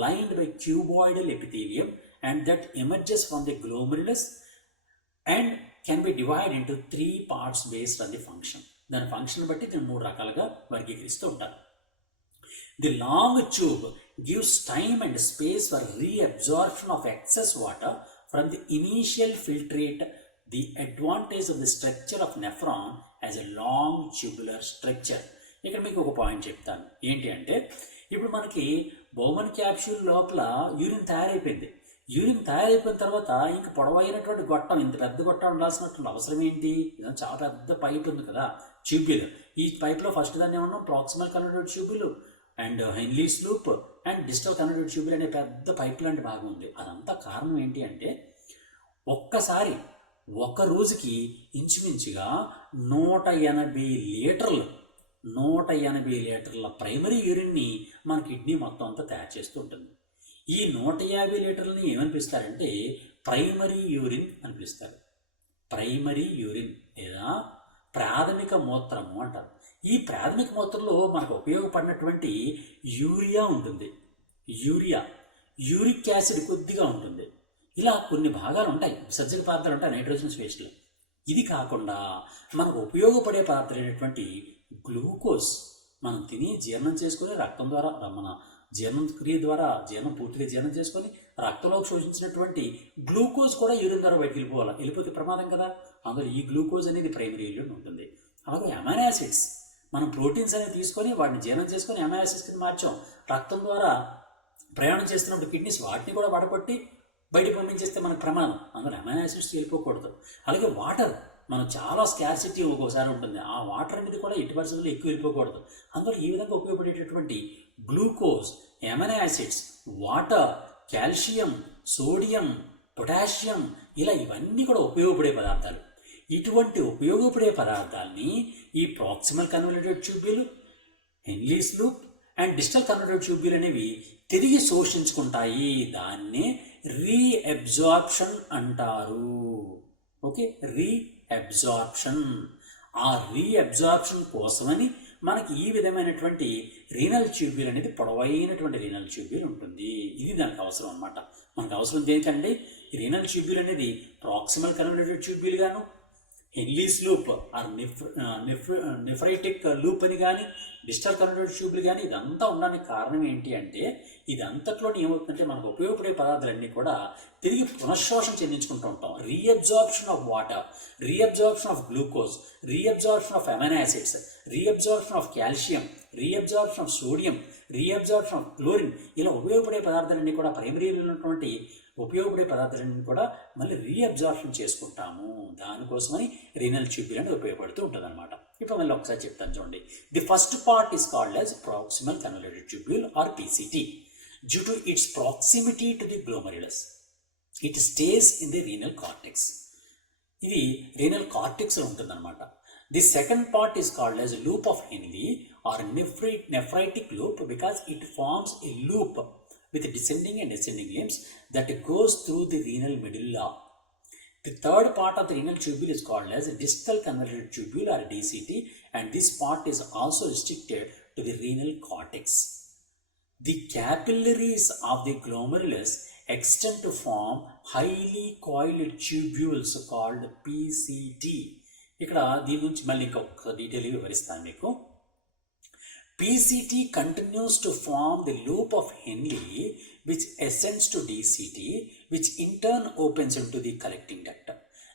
lined by cuboidal epithelium and that emerges from the glomerulus and can be divide into 3 parts based on the function. దాని function బట్టి దీన్ని 3 రకాలుగా వర్గీకరిస్తూ ఉంటారు. The long tube gives time and space for reabsorption of excess water from the initial filtrate. The advantage of the structure of nephron as a long tubular structure. ఇక్కడ మీకు ఒక point చెప్తాను, ఏంటి అంటే ఇప్పుడు మనకి బౌమన్ క్యాప్సూల్ లోపల urine తయారైపోయింది. యూరిన్ తయారైపోయిన తర్వాత ఇంక పొడవైనటువంటి గొట్టం, ఇంత పెద్ద గొట్టం ఉండాల్సినటువంటి అవసరం ఏంటి, చాలా పెద్ద పైప్ ఉంది కదా ట్యూబ్యూల్. ఈ పైప్లో ఫస్ట్ దాన్ని ఏమన్నా proximal convoluted tubule and Henle's loop and digital convoluted tubule అనే పెద్ద పైప్ లాంటి భాగం ఉంది. అదంతా కారణం ఏంటి అంటే ఒక్కసారి ఒక రోజుకి ఇంచుమించుగా 180 లీటర్ల ప్రైమరీ యూరిన్ని మన కిడ్నీ మొత్తం అంతా తయారు చేస్తూ ఉంటుంది. ఈ 150 లీటర్లని ఏమనిపిస్తారంటే ప్రైమరీ యూరిన్ అని పిలుస్తారు. ప్రైమరీ యూరిన్ లేదా ప్రాథమిక మూత్రము అంటారు. ఈ ప్రాథమిక మూత్రంలో మనకు ఉపయోగపడినటువంటి యూరియా ఉంటుంది, యూరిక్ యాసిడ్ కొద్దిగా ఉంటుంది. ఇలా కొన్ని భాగాలు ఉంటాయి, విసర్జక పదార్థాలు ఉంటాయి నైట్రోజన్ వేస్ట్లో. ఇది కాకుండా మనకు ఉపయోగపడే పదార్థాలైనటువంటి గ్లూకోజ్, మనం తిని జీర్ణం చేసుకుని రక్తం ద్వారా మన జీర్ణక్రియ ద్వారా పూర్తిగా జీర్ణం చేసుకొని రక్తంలోకి శోషించినటువంటి గ్లూకోజ్ కూడా యూరిన్ ద్వారా బయటకు వెళ్ళిపోతే ప్రమాదం కదా. అందులో ఈ గ్లూకోజ్ అనేది ప్రైమరీ యూరిన్ ఉంటుంది. అలాగే అమైనో యాసిడ్స్, మనం ప్రోటీన్స్ అనేవి తీసుకొని వాటిని జీర్ణం చేసుకొని అమైనో యాసిడ్స్ కింద మార్చాం. రక్తం ద్వారా ప్రయాణం చేస్తున్నప్పుడు కిడ్నీస్ వాటిని కూడా వడగొట్టి బయటకు పంపించేస్తే మనకు ప్రమాదం. అందులో అమైనో యాసిడ్స్ వెళ్ళిపోకూడదు. అలాగే వాటర్, మనం చాలా స్కార్సిటీ ఒక్కోసారి ఉంటుంది, ఆ వాటర్ అనేది కూడా ఎట్టి పరిస్థితుల్లో ఎక్కువ వెళ్ళిపోకూడదు. అందులో ఈ విధంగా ఉపయోగపడేటటువంటి glucose, amino acids, water, calcium, sodium, potassium, ఇలా ఇవన్నీ కూడా ఉపయోగపడే పదార్థాలు. ఇటువంటి ఉపయోగపడే పదార్థాలని ఈ proximal convoluted tubule, Henle's loop and digital convoluted tubule అనేవి తిరిగి శోషించుకుంటాయి. దాన్నే రీఅబ్జార్ప్షన్ అంటారు. Okay, reabsorption. ఆ రీఅబ్జార్ప్షన్ కోసమని మనకి ఈ విధమైనటువంటి రీనల్ ట్యూబ్యూల్ అనేది పొడవైనటువంటి రీనల్ ట్యూబ్యూల్ ఉంటుంది. ఇది దానికి అవసరం అనమాట. మనకు అవసరం దేనికండి, ఈ రీనల్ ట్యూబ్యూల్ అనేది ప్రాక్సిమల్ కన్వల్యూటెడ్ ట్యూబ్యూల్ గాను, హెన్లీస్ లూప్ ఆర్ నెఫ్రైటిక్ లూప్ అని కానీ, డిజిటల్ కన్వర్టెడ్ ట్యూబ్లు కానీ ఇదంతా ఉండడానికి కారణం ఏంటి అంటే ఇదంతట్లోనే ఏమవుతుందంటే మనకు ఉపయోగపడే పదార్థాలన్నీ కూడా తిరిగి పునఃశోషణ చెందించుకుంటూ ఉంటాం. Reabsorption of water, reabsorption of glucose, reabsorption of amino acids, reabsorption of calcium, reabsorption of sodium, reabsorption of chlorine, ఇలా ఉపయోగపడే పదార్థాలన్నీ కూడా ప్రైమరీలో ఉన్నటువంటి ఉపయోగపడే పదార్థాలన్నీ కూడా మళ్ళీ రీఅబ్జార్ప్షన్ చేసుకుంటాము. దానికోసమని రీనల్ ట్యూబ్యూల్ అనేది ఉపయోగపడుతూ ఉంటుంది అనమాట. ఇప్పుడు మళ్ళీ ఒకసారి చెప్తాను చూడండి. The first part is called as proximal convoluted tubule or PCT. Due to its proximity to the glomerulus it stays in the renal cortex. ఇది రీనల్ కార్టెక్స్లో ఉంటుందన్నమాట. The second part is called as loop of Henle or nephritic loop because it forms a loop with descending and ascending limbs that goes through the renal medulla. The third part of the renal tubule is called as distal convoluted tubule or DCT, and this part is also restricted to the renal cortex. The capillaries of the glomerulus extend to form highly coiled tubules called PCT. ఇక్కడ దీని గురించి మళ్ళీ ఇంకొక detail వివరిస్తాను మీకు. PCT continues to form the loop of Henle which ascends to DCT, which in turn opens into the collecting duct.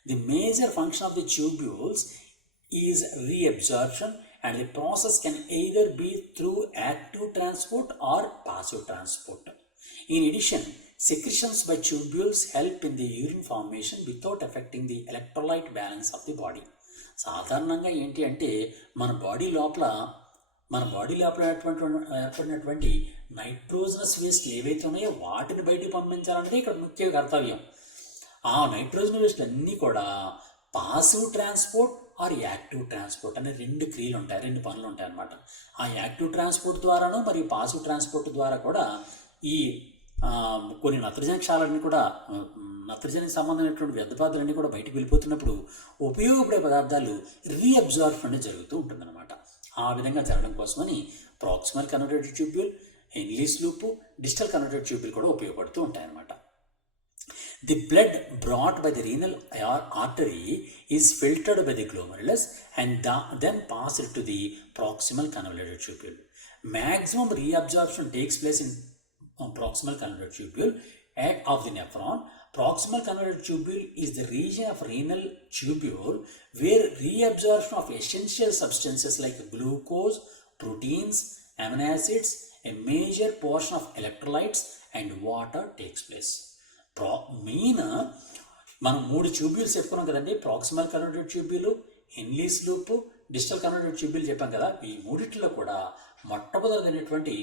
The major function of the tubules is reabsorption, and the process can either be through active transport or passive transport. In addition, secretions by tubules help in the urine formation without affecting the electrolyte balance of the body. సాధారణంగా ఏంటి అంటే మన body లోపల ఏర్పడినటువంటి nitrogenous waste ఏవైతే ఉన్నాయో వాటిని బయటకు పంపించాలనేది ఇక్కడ ముఖ్య కర్తవ్యం. ఆ నైట్రోజన్ వేస్ట్ అన్నీ కూడా passive transport are active transport అనే రెండు క్రియలు ఉంటాయి, రెండు పనులు ఉంటాయి అన్నమాట. ఆ యాక్టివ్ ట్రాన్స్పోర్ట్ ద్వారాను మరియు పాసివ్ ట్రాన్స్పోర్ట్ ద్వారా కూడా ఈ కొన్ని నత్రజని క్షాలన్నీ కూడా నత్రజనికి సంబంధమైనటువంటి వ్యర్థ పదార్థాలన్నీ కూడా బయటకు వెళ్ళిపోతున్నప్పుడు ఉపయోగపడే పదార్థాలు రీఅబ్జార్ప్షన్ అనేది జరుగుతూ ఉంటుందన్నమాట. ఆ విధంగా జరగడం కోసమని proximal converted tubule, Henle's loop, digital converted tubule కూడా ఉపయోగపడుతూ ఉంటాయన్నమాట. The blood brought by the renal artery is filtered by the glomerulus and then passed to the proximal converted tubule. Maximum reabsorption takes place in proximal convoluted tubule of the nephron. Proximal convoluted tubule is the region of renal tubule where reabsorption of essential substances like glucose, proteins, amino acids, a major portion of electrolytes and water takes place. Main మనం 3 tubules చెప్పుకున్నాం కదండి. Proximal converted tubule, Henle's loop, digital converted tubule చెప్పాం కదా. ఈ మూడిట్లో కూడా మొట్టమొదటినటువంటి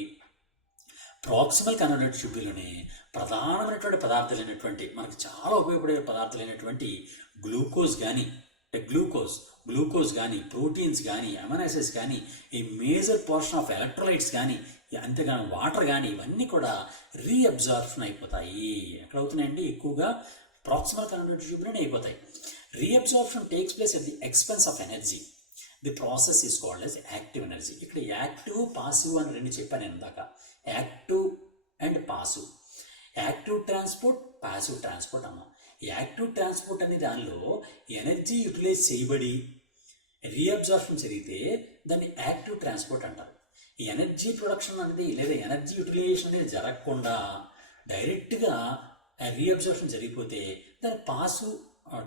proximal converted ట్యూబ్యూల్లోనే ప్రధానమైనటువంటి పదార్థాలైనటువంటి మనకు చాలా ఉపయోగపడే పదార్థాలైనటువంటి గ్లూకోజ్ కానీ, ప్రోటీన్స్ కానీ, అమైనో యాసిడ్స్ కానీ, ఈ మేజర్ పోర్షన్ ఆఫ్ ఎలక్ట్రోలైట్స్ కానీ, అంతేగాని వాటర్ కానీ ఇవన్నీ కూడా రీఅబ్జార్ప్షన్ అయిపోతాయి. ఎక్కడ అవుతున్నాయండి? ఎక్కువగా ప్రాక్సిమల్ కన్వర్టెడ్ ట్యూబ్యూల్లోనే అయిపోతాయి. Reabsorption takes place at the expense of energy. The process is called as active energy. ఇక్కడ యాక్టివ్, పాసివ్ అని రెండు చెప్పాను నేను ఇందాక. Active and passive. Active transport, passive transport అన్నాం. యాక్టివ్ ట్రాన్స్పోర్ట్ అనే దానిలో ఎనర్జీ యూటిలైజ్ చేయబడి రీఅబ్జార్ప్షన్ జరిగితే దాన్ని యాక్టివ్ ట్రాన్స్పోర్ట్ అంటారు. ఈ ఎనర్జీ ప్రొడక్షన్ అనేది లేదా ఎనర్జీ యూటిలైజేషన్ అనేది జరగకుండా డైరెక్ట్గా రీఅబ్జార్ప్షన్ జరిగిపోతే దాన్ని పాసివ్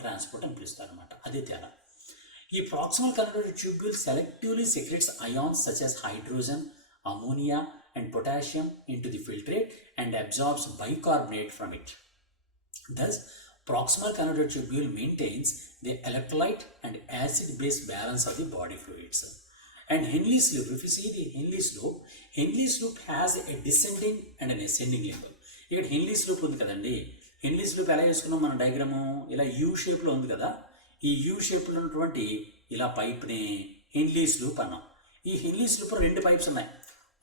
ట్రాన్స్పోర్ట్ అని పిలుస్తారు అనమాట. అదే తేడా. ఈ proximal converted tubule selectively secretes ions such as hydrogen, ammonia and potassium into the filtrate and absorbs bicarbonate from it. Thus, proximal convoluted tubule maintains the electrolyte and acid-base balance of the body fluids. And Henle's loop, if you see the Henle's loop has a descending and an ascending limb. ఇక్కడ Henle's loop ఉంది కదండి. Henle's loop ఎలా చేసుకున్నాం మన diagram? ఇలా you షేప్లో ఉంది కదా. ఈ యూ షేప్లో ఉన్నటువంటి ఇలా పైప్ని Henle's loop అన్నాం. ఈ Henle's loop 2 పైప్స్ ఉన్నాయి.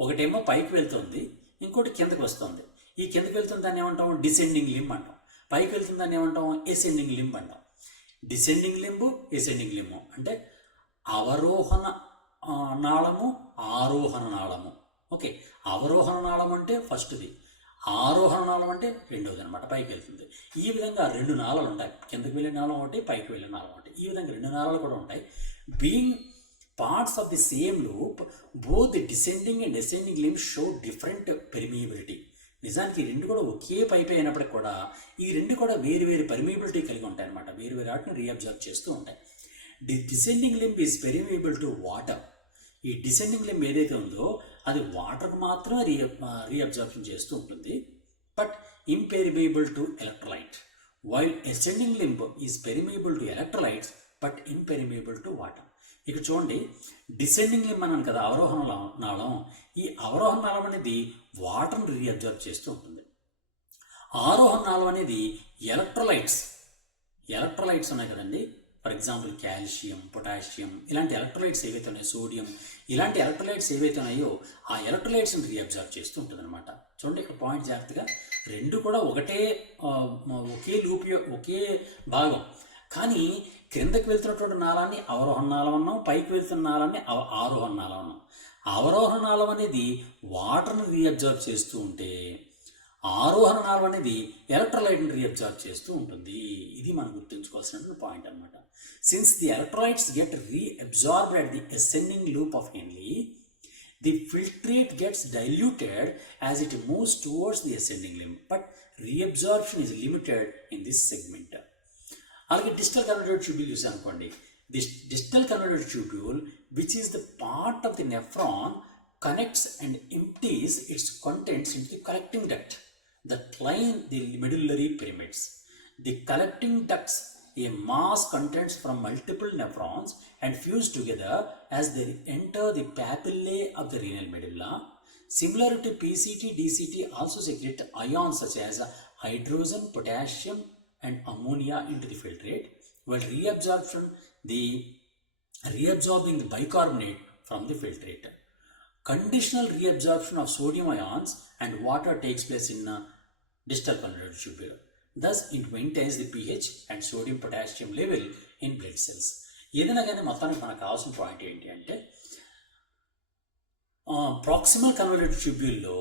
ఒకటేమో పైకి వెళ్తుంది, ఇంకోటి కిందకి వస్తుంది. ఈ కిందకి వెళ్తుంది దాన్ని ఏమంటాం? డిసెండింగ్ లింబ్ అంటాం. పైకి వెళ్తుంది దాన్ని ఏమంటాం? ఎసెండింగ్ లింబ్ అంటాం. డిసెండింగ్ లింబు, ఎసెండింగ్ లింబు అంటే అవరోహణ నాళము, ఆరోహణ నాళము. ఓకే, అవరోహణ నాళం అంటే ఫస్ట్ది, ఆరోహణ నాళం అంటే రెండవది అనమాట. పైకి వెళ్తుంది. ఈ విధంగా 2 నాళాలు ఉంటాయి. కిందకి వెళ్ళే నాళం ఒకటి, పైకి వెళ్ళే నాళం ఒకటి. ఈ విధంగా 2 నాళాలు కూడా ఉంటాయి. Being parts of the same loop both the descending and ascending limbs show different permeability. నిజానికి ఈ రెండు కూడా ఒకే పైప్ అయినప్పటికి కూడా ఈ రెండు కూడా వేరు వేరు పర్మియబిలిటీ కలిగి ఉంటాయి అన్నమాట. వేరు వేరు వాటిని రీఅబ్జర్వ్ చేస్తూ ఉంటాయి. Descending limb is permeable to water. ఈ డిసెండింగ్ లింబ్ ఏదైతే ఉందో అది వాటర్కు మాత్రమే రీఅబ్జర్ప్షన్ చేస్తూ ఉంటుంది, but impermeable to electrolyte. While ascending limb is permeable to electrolytes but impermeable to water. ఇక్కడ చూడండి, డిసెండింగ్ లింబ్ అన్నాను కదా, అవరోహణ నాళం. ఈ అవరోహణ నాళం అనేది వాటర్ని రీఅబ్జర్వ్ చేస్తూ ఉంటుంది. ఆరోహణ నాళం అనేది ఎలక్ట్రోలైట్స్ ఉన్నాయి కదండి. ఫర్ ఎగ్జాంపుల్ కాల్షియం, పొటాషియం ఇలాంటి ఎలక్ట్రోలైట్స్ ఏవైతే ఉన్నాయో, సోడియం ఇలాంటి ఎలక్ట్రోలైట్స్ ఏవైతే ఉన్నాయో ఆ ఎలక్ట్రోలైట్స్ని రీఅబ్జర్వ్ చేస్తూ ఉంటుంది అనమాట. చూడండి ఇక్కడ పాయింట్ జాగ్రత్తగా, రెండు కూడా ఒకే లూప్ ఒకే భాగం, కానీ క్రిందకి వెళ్తున్నటువంటి నాళాన్ని అవరోహణ నాళం అన్నాం, పైకి వెళ్తున్న నాళాన్ని ఆరోహణ నాళం అన్నాం. అవరోహణ నాళం అనేది వాటర్ని రీఅబ్జర్వ్ చేస్తూ ఉంటే ఆరోహణ నాళం అనేది ఎలక్ట్రోలైట్ని రీఅబ్జర్వ్ చేస్తూ ఉంటుంది. ఇది మనం గుర్తుంచుకోవాల్సిన పాయింట్ అనమాట. Since the electrolytes get reabsorbed at the ascending loop of Henle, the filtrate gets diluted as it moves towards the ascending limb, but reabsorption is limited in this segment. అలాగే డిస్టల్ కన్వర్టెడ్ ట్యూబ్యూల్ చూసాం అనుకోండి. This distal converted tubule which is the part of the nephron connects and empties its contents into the collecting duct that line the medullary pyramids. The collecting ducts, a mass contents from multiple nephrons and fuse together as they enter the papillae of the renal medulla. Similar to PCT, DCT also secrete ions such as hydrogen, potassium and ammonia into the filtrate, while reabsorbing the bicarbonate from the filtrate. Conditional reabsorption of sodium ions and water takes place in distal convoluted tubule. Thus, it maintains the pH and sodium potassium level in blood cells. ఏదైనా కానీ మొత్తానికి మనకు కావాల్సిన point ఏంటి అంటే, proximal convoluted ట్యూబ్యూల్లో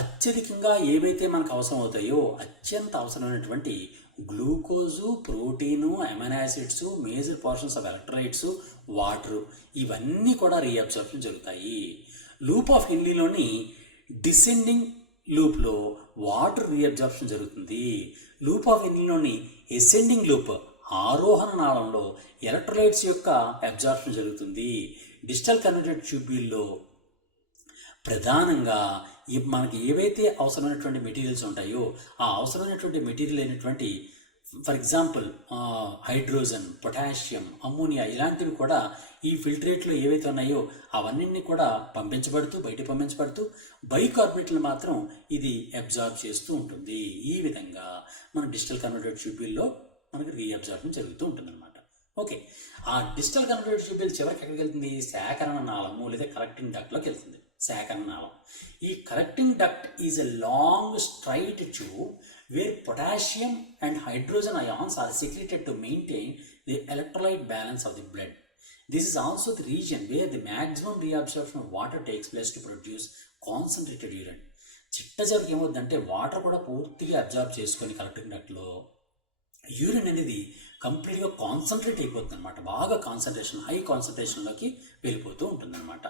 అత్యధికంగా ఏవైతే మనకు అవసరం అవుతాయో అత్యంత అవసరమైనటువంటి glucose, protein, amino acids, major portions of electrolytes, water ఇవన్నీ కూడా రీఅబ్సార్ప్షన్ జరుగుతాయి. లూప్ ఆఫ్ హెన్లీలోని డిసెండింగ్ లూప్లో వాటర్ రీఅబ్జార్ప్షన్ జరుగుతుంది. లూప్ ఆఫ్ హెన్లీలోని ఎసెండింగ్ లూప్ ఆరోహణ నాళంలో ఎలక్ట్రోలైట్స్ యొక్క అబ్జార్ప్షన్ జరుగుతుంది. డిస్టల్ కన్వర్టెడ్ ట్యూబ్యూల్లో ప్రధానంగా మనకి ఏవైతే అవసరమైనటువంటి మెటీరియల్స్ ఉంటాయో ఆ అవసరమైనటువంటి మెటీరియల్ అయినటువంటి for example hydrogen, potassium, ammonia ఇలాంటివి కూడా ఈ ఫిల్ట్రేట్లో ఏవైతే ఉన్నాయో అవన్నీ కూడా బయట పంపించబడుతూ బైకార్బోనేట్లను మాత్రం ఇది అబ్జార్బ్ చేస్తూ ఉంటుంది. ఈ విధంగా మన డిస్టల్ కన్వర్టెడ్ ట్యూబ్యూల్లో మనకి రీఅబ్జార్ప్షన్ జరుగుతూ ఉంటుందన్నమాట. ఓకే, ఆ డిస్టల్ కన్వర్టెడ్ ట్యూబ్యూల్ చివరికి ఎక్కడికి వెళ్తుంది? సేకరణ నాళము లేదా కలెక్టింగ్ డక్ట్లోకి వెళ్తుంది. సేకరణ నాళం. ఈ collecting duct is a long straight tube where potassium and hydrogen ions are secreted to maintain the electrolyte balance of the blood. This is also the region where the maximum reabsorption of water takes place to produce concentrated urine. చిట్టచివరికి ఏమవుతుందంటే water కూడా పూర్తిగా absorb చేసుకొని collecting డక్ట్లో urine అనేది కంప్లీట్గా concentrate అయిపోతుంది అనమాట. బాగా concentration, high కాన్సన్ట్రేషన్లోకి వెళ్ళిపోతూ ఉంటుందన్నమాట.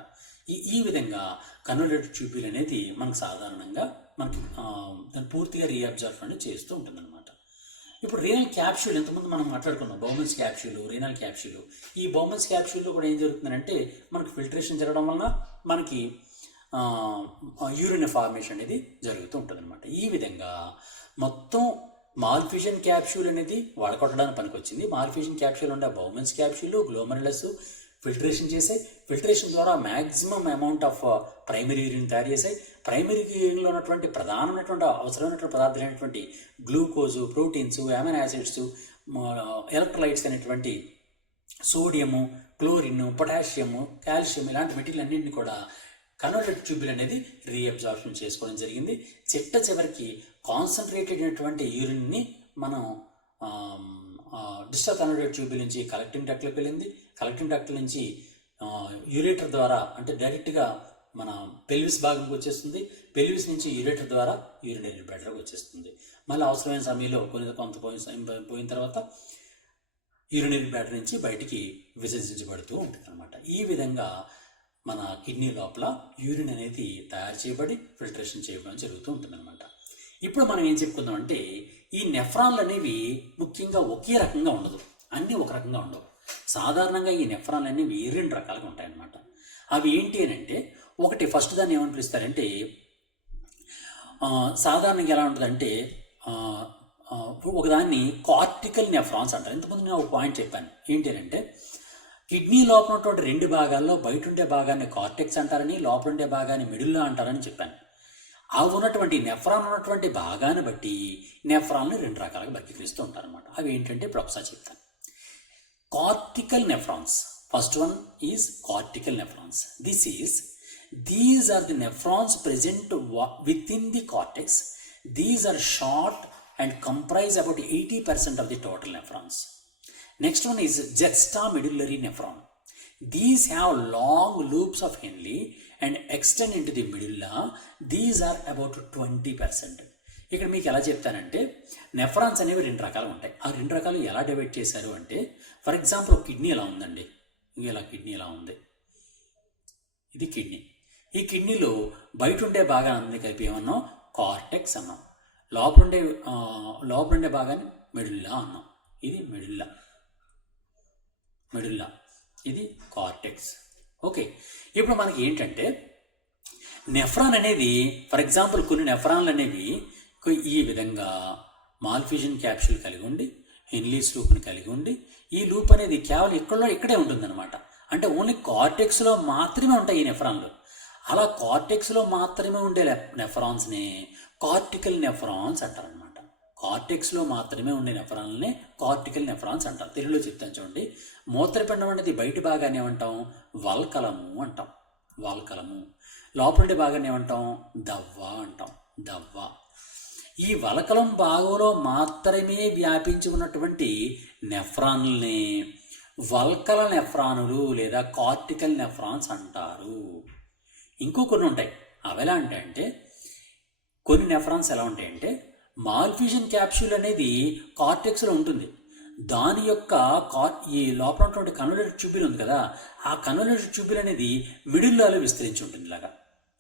ఈ విధంగా కన్వర్టెడ్ ట్యూబ్యూల్ అనేది మనకు సాధారణంగా దాన్ని పూర్తిగా రీఅబ్జార్ప్షన్ అనేది చేస్తూ ఉంటుందన్నమాట. ఇప్పుడు రీనల్ క్యాప్సూల్ ఇంతకుముందు మనం మాట్లాడుకున్నాం, బౌమన్స్ క్యాప్సూల్, రీనల్ క్యాప్సూల్. ఈ బౌమన్స్ క్యాప్సూల్లో కూడా ఏం జరుగుతుందంటే మనకి ఫిల్ట్రేషన్ జరగడం వలన మనకి యూరిన్ ఫార్మేషన్ అనేది జరుగుతూ ఉంటుందన్నమాట. ఈ విధంగా మొత్తం మాల్ఫిషన్ క్యాప్సూల్ అనేది వాడకొట్టడానికి పనికొచ్చింది. మాల్ఫిషన్ క్యాప్సూల్ ఉండే బౌమన్స్ క్యాప్సూల్, గ్లోమరులస్ ఫిల్ట్రేషన్ చేసాయి. ఫిల్ట్రేషన్ ద్వారా maximum amount of primary urine తయారు చేసాయి. ప్రైమరీ యూరిన్లో ఉన్నటువంటి ప్రధానమైనటువంటి అవసరమైనటువంటి పదార్థాలు అయినటువంటి glucose, proteins, amino acids, electrolytes అనేటువంటి సోడియము, క్లోరిన్, పొటాషియము, కాల్షియం ఇలాంటి మెటీరియల్ అన్నింటినీ కూడా కన్వర్టెడ్ ట్యూబ్యూల్ అనేది రీఅబ్జార్ప్షన్ చేసుకోవడం జరిగింది. చివరికి కాన్సన్ట్రేటెడ్ అయినటువంటి యూరిన్ని మనం డిస్టల్ కన్వర్టెడ్ ట్యూబ్యూల్ నుంచి కలెక్టింగ్ డక్ట్లోకి వెళ్ళింది. కలెక్టింగ్ డక్ట్ నుంచి యూరేటర్ ద్వారా అంటే డైరెక్ట్గా మన పెల్విస్ భాగంకి వచ్చేస్తుంది. పెల్విస్ నుంచి యూరేటర్ ద్వారా యూరినరీ బ్లాడర్కి వచ్చేస్తుంది. మళ్ళీ అవసరమైన సమయంలో కొంత పోయిన తర్వాత యూరినరీ బ్లాడర్ నుంచి బయటికి విసర్జించబడుతూ ఉంటుంది అనమాట. ఈ విధంగా మన కిడ్నీ లోపల యూరిన్ అనేది తయారు చేయబడి ఫిల్టరేషన్ చేయడం జరుగుతూ ఉంటుందన్నమాట. ఇప్పుడు మనం ఏం చెప్పుకుందాం అంటే ఈ నెఫ్రాన్లు అనేవి ముఖ్యంగా ఒకే రకంగా ఉండదు, అన్నీ ఒక రకంగా ఉండవు. సాధారణంగా ఈ నెఫ్రాన్లు అనేవి 2 రకాలుగా ఉంటాయన్నమాట. అవి ఏంటి అని అంటే, ఒకటి ఫస్ట్ దాన్ని ఏమని పిలుస్తారంటే సాధారణంగా ఎలా ఉంటుందంటే ఒకదాన్ని కార్టికల్ నెఫ్రాన్స్ అంటారు. ఇంతకుముందు నేను ఒక పాయింట్ చెప్పాను ఏంటి అంటే, కిడ్నీ లోపల ఉన్నటువంటి 2 భాగాల్లో బయట ఉండే భాగాన్ని కార్టెక్స్ అంటారని, లోపల ఉండే భాగాన్ని మిడిల్లా అంటారని చెప్పాను. అవి ఉన్నటువంటి నెఫ్రాన్ ఉన్నటువంటి భాగాన్ని బట్టి నెఫ్రాన్లు 2 రకాలుగా వర్గీకరిస్తూ ఉంటారనమాట. అవి ఏంటంటే ఇప్పుడు ఒకసారి చెప్తాను. Cortical nephrons, first one is cortical nephrons. These are the nephrons present within the cortex. These are short and comprise about 80% of the total nephrons. Next one is juxtamedullary nephron. These have long loops of Henle and extend into the medulla. These are about 20%. ఇక్కడ మీకు ఎలా చెప్తానంటే nephrons అనేవి 2 రకాలు ఉంటాయి. ఆ 2 రకాలు ఎలా డివైడ్ చేశారు అంటే, ఫర్ ఎగ్జాంపుల్ కిడ్నీ ఎలా ఉందండి, ఇలా కిడ్నీ ఎలా ఉంది, ఇది కిడ్నీ. ఈ కిడ్నీలో బయట ఉండే భాగాన్ని కలిపి ఏమన్నాం, కార్టెక్స్ అన్నాం. లోపల ఉండే భాగాన్ని మెడుల్లా అన్నాం. ఇది మెడుల్లా, ఇది కార్టెక్స్. ఓకే, ఇప్పుడు మనకి ఏంటంటే నెఫ్రాన్ అనేది, ఫర్ ఎగ్జాంపుల్ కొన్ని నెఫ్రాన్లు అనేవి ఈ విధంగా మాల్ఫిజన్ క్యాప్సూల్ కలిగి ఉండి హెన్లీస్ లూప్ని కలిగి ఉండి, ఈ లూప్ అనేది కేవలం ఇక్కడే ఉంటుందన్నమాట. అంటే ఓన్లీ కార్టెక్స్లో మాత్రమే ఉంటాయి ఈ నెఫ్రాన్లు. అలా కార్టెక్స్లో మాత్రమే ఉండే నెఫ్రాన్స్ని కార్టికల్ నెఫ్రాన్స్ అంటారనమాట. కార్టెక్స్లో మాత్రమే ఉండే నెఫ్రాన్లని కార్టికల్ నెఫ్రాన్స్ అంటారు. తెలుగులో చెప్తాను చూడండి. మూత్రపిండం అనేది బయటి భాగాన్ని ఏమంటాం, వల్కలము అంటాం. లోపల ఉండే భాగాన్ని ఏమంటాం, దవ్వ అంటాం. ఈ వలకలం భాగంలో మాత్రమే వ్యాపించి ఉన్నటువంటి నెఫ్రాన్లని వల్కల నెఫ్రానులు లేదా కార్టికల్ నెఫ్రాన్స్ అంటారు. ఇంకో కొన్ని ఉంటాయి. అవి ఎలా అంటే కొన్ని నెఫ్రాన్స్ ఎలా ఉంటాయంటే, మాల్ఫిజన్ క్యాప్సూల్ అనేది కార్టెక్స్లో ఉంటుంది. దాని యొక్క ఈ లోపల ఉన్నటువంటి కన్వల్యూటెడ్ ట్యూబ్యూల్ ఉంది కదా, ఆ కన్వల్యూటెడ్ ట్యూబ్యూల్ అనేది మిడిల్లాలో విస్తరించి ఉంటుంది. ఇలాగా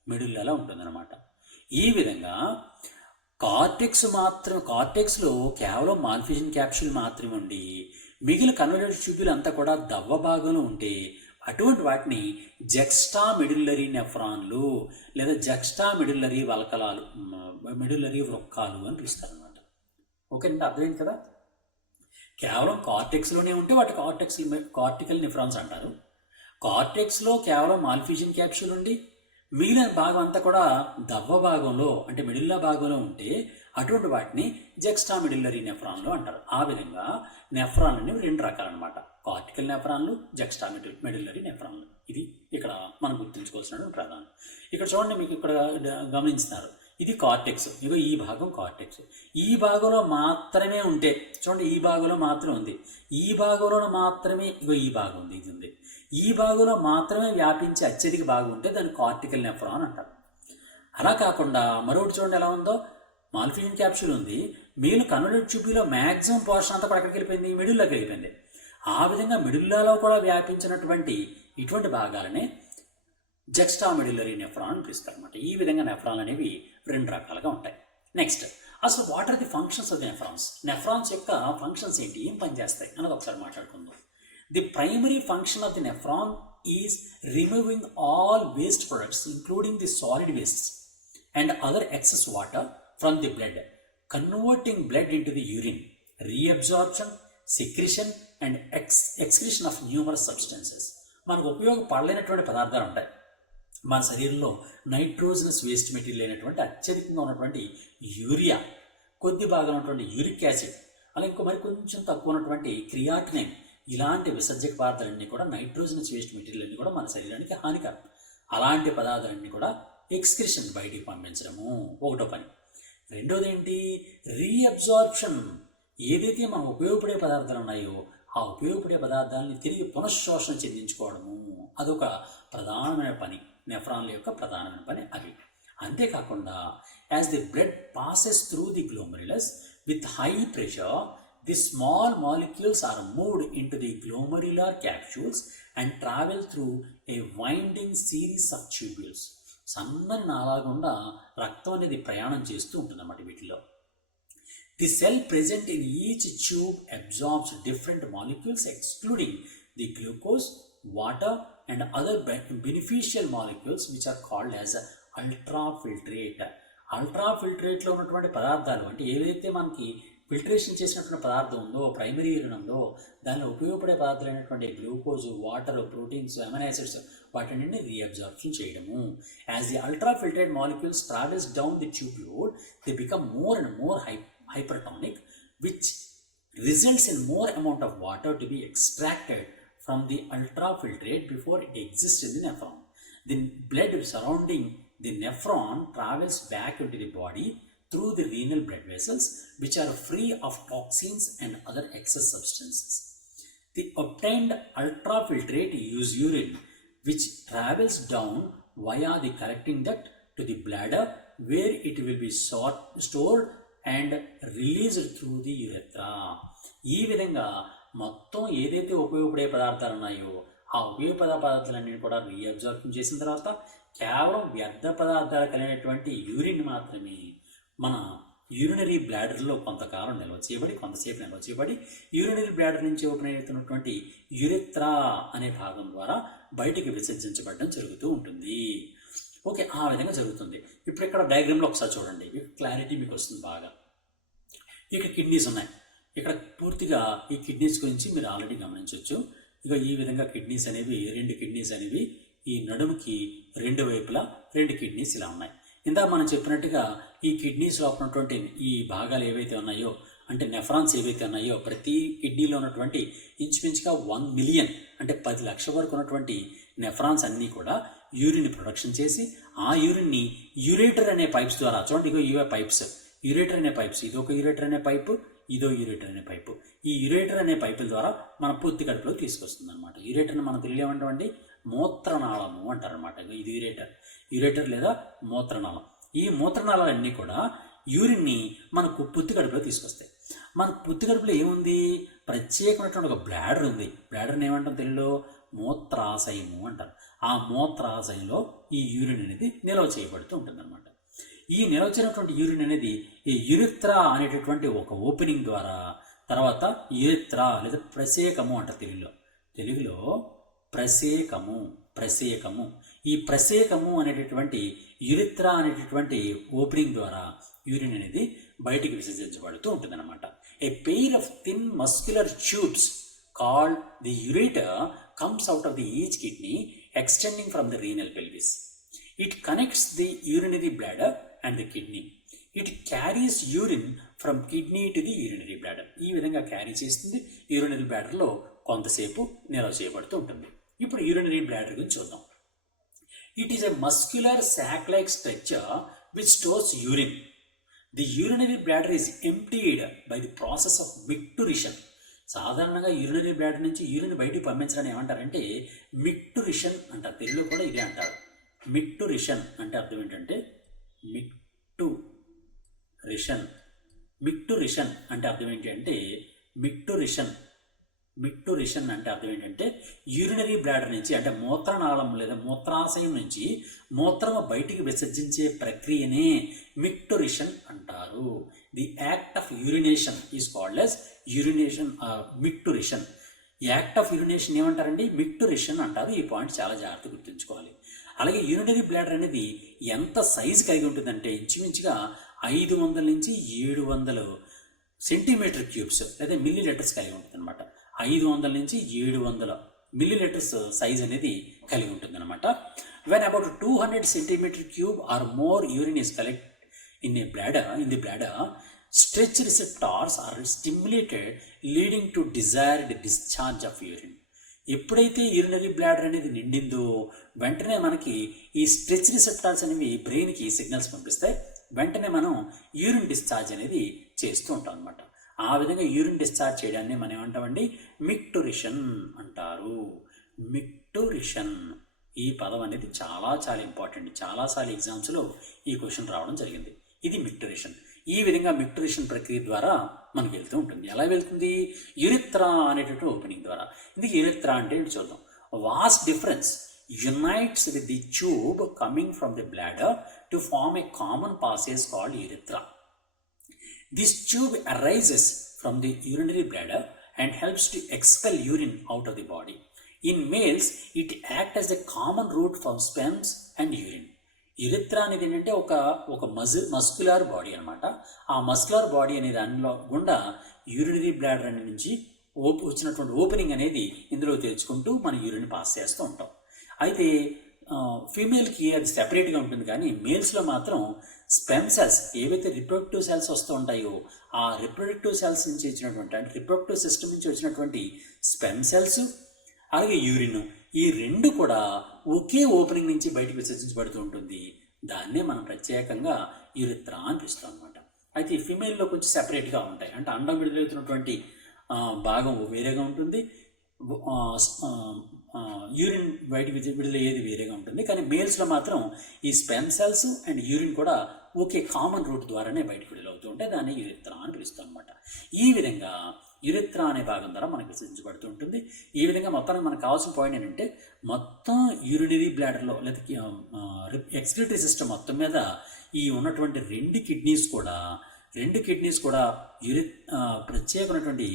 మిడిల్లాలో ఉంటుంది అనమాట. ఈ విధంగా కార్టెక్స్లో కేవలం మాల్ఫిజన్ క్యాప్సూల్ మాత్రమే ఉండి మిగిలిన కన్వల్యూటెడ్ ట్యూబ్యూల్ అంతా కూడా దవ్వ భాగంలో ఉంటే అటువంటి వాటిని జక్స్టామెడుల్లరీ నెఫ్రాన్లు లేదా జక్స్టామెడుల్లరీ వల్కలాలు, మెడుల్లరీ వృక్కాలు అని పిలుస్తారు అనమాట. ఓకే అంటే అర్థమైంది కదా. కేవలం కార్టెక్స్లోనే ఉంటే వాటి కార్టికల్ నెఫ్రాన్స్ అంటారు. కార్టెక్స్లో కేవలం మాల్ఫిజన్ క్యాప్సూల్ ఉండి మిగిలిన భాగం అంతా కూడా దవ్వ భాగంలో అంటే మిడిల్లా భాగంలో ఉంటే అటువంటి వాటిని జక్స్టామెడుల్లరీ నెఫ్రాన్లు అంటారు. ఆ విధంగా నెఫ్రాన్ అనేవి 2 రకాలు అనమాట. కార్టికల్ నెఫ్రాన్లు, జక్స్టామెడుల్లరీ నెఫ్రాన్లు. ఇది ఇక్కడ మనం గుర్తుంచుకోవాల్సిన ప్రధానం. ఇక్కడ చూడండి, మీకు ఇక్కడ గమనించినారు, ఇది కార్టెక్స్. ఇగో ఈ భాగం కార్టెక్స్. ఈ భాగంలో మాత్రమే ఉంటే చూడండి, ఈ భాగంలో మాత్రమే ఉంది. ఈ భాగంలో మాత్రమే ఇగో ఈ భాగం ఉంది, ఇది ఉంది. ఈ భాగంలో మాత్రమే వ్యాపించి అత్యధిక భాగం ఉంటే దాన్ని కార్టికల్ నెఫ్రాన్ అంటారు. అలా కాకుండా మరొకటి చూడండి ఎలా ఉందో, మాల్ఫిజన్ క్యాప్సూల్ ఉంది, మిగిలిన కన్వల్యూటెడ్ ట్యూబ్యూల్లో మ్యాక్సిమం పోర్షన్ అంతా కూడా ఎక్కడికి వెళ్ళిపోయింది, మిడిల్లోకి వెళ్ళిపోయింది. ఆ విధంగా మిడిల్లాలో కూడా వ్యాపించినటువంటి ఇటువంటి భాగాలనే జక్స్టామెడుల్లరీ నెఫ్రాన్ అని పిలుస్తారు అనమాట. ఈ విధంగా నెఫ్రాన్లు అనేవి 2 రకాలుగా ఉంటాయి. నెక్స్ట్, అసలు what are the functions of the nephrons? Nephrons యొక్క ఫంక్షన్స్ ఏంటి, ఏం పనిచేస్తాయి అన్నది ఒకసారి మాట్లాడుకుందాం. The primary function of the nephron is removing all waste products including the solid wastes and other excess water from the blood, converting blood into the urine, reabsorption, secretion and excretion of numerous substances. మనకు ఉపయోగపడలేనటువంటి పదార్థాలు ఉంటాయి మన శరీరంలో. Nitrogenous waste material అయినటువంటి అత్యధికంగా ఉన్నటువంటి urea, కొద్ది భాగం ఉన్నటువంటి యూరిక్ యాసిడ్, అలా ఇంకో మరి కొంచెం తక్కువ ఉన్నటువంటి క్రియాటినైన్, ఇలాంటి విసర్జక పదార్థాలన్నీ కూడా నైట్రోజనస్ వేస్ట్ మెటీరియల్ అన్నీ కూడా మన శరీరానికి హానికరం. అలాంటి పదార్థాలన్నీ కూడా ఎక్స్క్రిషన్ బయటికి పంపించడము ఒకటో పని. రెండోది ఏంటి, రీఅబ్జార్ప్షన్. ఏదైతే మనం ఉపయోగపడే పదార్థాలు ఉన్నాయో ఆ ఉపయోగపడే పదార్థాలని తిరిగి పునఃశోషణ చెందించుకోవడము అదొక ప్రధానమైన పని, నెఫ్రాన్ల యొక్క ప్రధానమైన పని అవి. అంతేకాకుండా as the blood passes through the glomerulus with high pressure, the small molecules are moved in to the glomerular capsules and travel through a winding series of tubules. సన్నని నాళాగుండా రక్తం అనేది ప్రయాణం చేస్తూ ఉంటుందన్నమాట వీటిలో. The cell present in each tube absorbs different molecules excluding the glucose, water and other beneficial molecules which are called as ultrafiltrate. అల్ట్రాఫిల్ట్రేట్లో ఉన్నటువంటి పదార్థాలు అంటే ఏవైతే మనకి ఫిల్టరేషన్ చేసినటువంటి పదార్థం ఉందో, ప్రైమరీ యూరిన్ ఉందో, దానిలో ఉపయోగపడే పదార్థాలైనటువంటి glucose, water, proteins, amino acids వాటిని రీఅబ్జార్ప్షన్ చేయడము. As the ultrafiltrate molecules travels down the tubule they become more and more hypertonic, which results in more amount of water to be extracted from the ultrafiltrate before it exists in the nephron. The blood surrounding the nephron travels back into the body through the renal blood vessels, which are free of toxins and other excess substances. The obtained ultrafiltrate use urine, which travels down via the collecting duct to the bladder, where it will be stored and released through the urethra. ఈ విధంగా మొత్తం ఏదైతే ఉపయోగపడే పదార్థాలు ఉన్నాయో ఆ ఉపయోగపడే పదార్థాలన్నీ కూడా రీఅబ్జార్ప్షన్ చేసిన తర్వాత కేవలం వ్యర్థ పదార్థాలు కలిగినటువంటి యూరిన్ మాత్రమే మన యూరినరీ బ్లాడర్లో కొంతకాలం కొంతసేపు నిల్వ చేయబడి యూరినరీ బ్లాడర్ నుంచి ఓపెన్ అవుతున్నటువంటి యురెత్రా అనే భాగం ద్వారా బయటికి విసర్జించబడడం జరుగుతూ ఉంటుంది. ఓకే, ఆ విధంగా జరుగుతుంది. ఇప్పుడు ఇక్కడ డయాగ్రామ్లో ఒకసారి చూడండి, క్లారిటీ మీకు వస్తుంది బాగా. ఇక కిడ్నీస్ ఉన్నాయి. ఇక్కడ పూర్తిగా ఈ కిడ్నీస్ గురించి మీరు ఆల్రెడీ గమనించవచ్చు. ఇక ఈ విధంగా కిడ్నీస్ అనేవి 2 కిడ్నీస్ అనేవి ఈ నడుముకి 2 వైపులా 2 కిడ్నీస్ ఇలా ఉన్నాయి. ఇందాక మనం చెప్పినట్టుగా ఈ కిడ్నీస్లో ఉన్నటువంటి ఈ భాగాలు ఏవైతే ఉన్నాయో అంటే నెఫ్రాన్స్ ఏవైతే ఉన్నాయో ప్రతి కిడ్నీలో ఉన్నటువంటి ఇంచుమించుగా 1 మిలియన్ అంటే 10 లక్షల వరకు ఉన్నటువంటి నెఫ్రాన్స్ అన్నీ కూడా యూరిన్ ప్రొడక్షన్ చేసి ఆ యూరిన్ని యూరేటర్ అనే పైప్స్ ద్వారా చూడండి, ఇగో ఇవే పైప్స్, యూరేటర్ అనే పైప్స్, ఇదొక యూరేటర్ అనే పైపు, ఇదో యూరేటర్ అనే పైపు. ఈ యూరేటర్ అనే పైపుల ద్వారా మన పూర్తి కడుపులో తీసుకొస్తుంది అనమాట. యూరేటర్ని మనం తెలియమంటామండి మూత్రనాళము అంటారనమాట. ఇది యూరేటర్ లేదా మూత్రనాళం. ఈ మూత్రనాళాలన్నీ కూడా యూరిన్ని మనకు పూర్తి కడుపులో తీసుకొస్తాయి. మన పూర్తి కడుపులో ఏముంది, ప్రత్యేకమైనటువంటి ఒక బ్లాడర్ ఉంది. బ్లాడర్ని ఏమంటాం తెలుగులో మూత్రాశయము అంటారు. ఆ మూత్రాశయంలో ఈ యూరిన్ అనేది నిల్వ చేయబడుతూ ఉంటుందన్నమాట. ఈ నిల్వ చేయనటువంటి యూరిన్ అనేది ఈ యురెత్రా అనేటటువంటి ఒక ఓపెనింగ్ ద్వారా తర్వాత యురెత్రా లేదా ప్రసేకము అంటారు తెలుగులో ప్రసేకము ఈ ప్రసేకము అనేటటువంటి యురెత్రా అనేటటువంటి ఓపెనింగ్ ద్వారా యూరిన్ అనేది బయటికి విసర్జించబడుతూ ఉంటుందన్నమాట. A pair of thin muscular tubes called the ureter comes out of the each kidney extending from the renal pelvis. It connects the urinary bladder and the kidney. It carries urine from kidney to the urinary bladder. ఈ విధంగా carry చేస్తుంది. Urinary బ్లాడర్లో కొంతసేపు నిల్వ చేయబడుతూ ఉంటుంది. ఇప్పుడు urinary bladder గురించి చూద్దాం. It is a muscular sac like structure which stores urine. The urinary bladder is emptied by the process of micturition. సాధారణంగా యూరినరీ బ్లాడర్ నుంచి యూరిన్ బయటికి పంపించడానికి ఏమంటారంటే మిక్టురిషన్ అంటారు. తెలుగులో కూడా ఇదే అంటారు. మిక్టురిషన్ అంటే అర్థం ఏంటంటే మిక్టురిషన్ అంటే అర్థం ఏంటంటే మిక్టురిషన్ అంటే అర్థం ఏంటంటే యూరినరీ బ్లాడర్ నుంచి అంటే మూత్రనాళం లేదా మూత్రాశయం నుంచి మూత్రము బయటికి విసర్జించే ప్రక్రియనే మిక్టురిషన్ అంటారు. The act of urination is called as urination micturition. Act of urination ఏమంటారండి, మిక్టురిషన్ అంటారు. ఈ పాయింట్ చాలా జాగ్రత్తగా గుర్తుంచుకోవాలి. అలాగే యూరినరీ బ్లాడర్ అనేది ఎంత సైజు కలిగి ఉంటుందంటే ఇంచుమించుగా 500 నుంచి 700 సెంటీమీటర్ క్యూబ్స్ లేదా మిల్లీలీటర్స్ కలిగి ఉంటుంది అనమాట. 500 నుంచి 700 మిల్లీలీటర్స్ సైజ్ అనేది కలిగి ఉంటుంది అనమాట. When about 200 centimetre cube or more urine is collect in the bladder, stretch receptors are stimulated leading to desired discharge of urine. ఎప్పుడైతే యూరినరీ బ్లాడర్ అనేది నిండిందో వెంటనే మనకి ఈ స్ట్రెచ్ రిసెప్టార్స్ అనేవి బ్రెయిన్కి సిగ్నల్స్ పంపిస్తాయి. వెంటనే మనం యూరిన్ డిశ్చార్జ్ అనేది చేస్తూ ఉంటాం అనమాట. ఆ విధంగా యూరిన్ డిశ్చార్జ్ చేయడాన్ని మనం ఏమంటామండి, మిక్టురిషన్ అంటారు. మిక్టురిషన్ ఈ పదం అనేది చాలా చాలా ఇంపార్టెంట్. చాలాసార్లు ఎగ్జామ్స్లో ఈ క్వశ్చన్ రావడం జరిగింది. ఇది మిక్టురిషన్. ఈ విధంగా మెక్టరేషన్ ప్రక్రియ ద్వారా మనకు వెళ్తూ ఉంటుంది. ఎలా వెళ్తుంది? యురిత్రా అనేటటువంటి ఓపెనింగ్ ద్వారా. ఇది యురిత్రా అంటే ఏంటి చూద్దాం. Vas deferens unites with the tube coming from the bladder to form a common passage called urethra. This tube arises from the urinary bladder and helps to expel urine out of the body. In males, it acts as a common route for sperms and urine. యురిత్రా అనేది ఏంటంటే ఒక muscular body అనమాట. ఆ muscular body అనే దానిలో గుండా urinary bladder అనే నుంచి వచ్చినటువంటి ఓపెనింగ్ అనేది ఇందులో తెచ్చుకుంటూ మన యూరిన్ పాస్ చేస్తూ ఉంటాం. అయితే ఫీమేల్కి అది సెపరేట్గా ఉంటుంది, కానీ మేల్స్లో మాత్రం స్పెమ్ సెల్స్ ఏవైతే రిప్రొడక్టివ్ సెల్స్ వస్తూ ఉంటాయో ఆ రిప్రొడక్టివ్ సెల్స్ నుంచి వచ్చినటువంటి అంటే రిప్రొడక్టివ్ సిస్టమ్ నుంచి వచ్చినటువంటి స్పెమ్ సెల్స్ అలాగే యూరిన్ ఈ రెండు కూడా ఒకే ఓపెనింగ్ నుంచి బయటకు విసర్జించబడుతూ ఉంటుంది. దాన్నే మనం ప్రత్యేకంగా యురిత్రా అని పిలుస్తాం అనమాట. అయితే ఈ ఫీమేల్లో కొంచెం సెపరేట్గా ఉంటాయి, అంటే అండం విడుదలవుతున్నటువంటి భాగం వేరేగా ఉంటుంది, యూరిన్ బయట విడుదలయ్యేది వేరేగా ఉంటుంది. కానీ మేల్స్లో మాత్రం ఈ స్పెమ్ సెల్స్ అండ్ యూరిన్ కూడా ఒకే కామన్ రూట్ ద్వారానే బయటకు విడుదలవుతూ ఉంటాయి. దాన్ని యురిత్రా అని పిలుస్తాం అనమాట. ఈ విధంగా యురిత్రా అనే భాగం ద్వారా మనకు విసర్జించబడుతూ ఉంటుంది. ఈ విధంగా మొత్తానికి మనకు కావాల్సిన పాయింట్ ఏంటంటే మొత్తం యూరినరీ బ్లాడర్లో లేదా ఎక్స్క్రిటరీ సిస్టమ్ మొత్తం మీద ఈ ఉన్నటువంటి రెండు కిడ్నీస్ కూడా ప్రత్యేకమైనటువంటి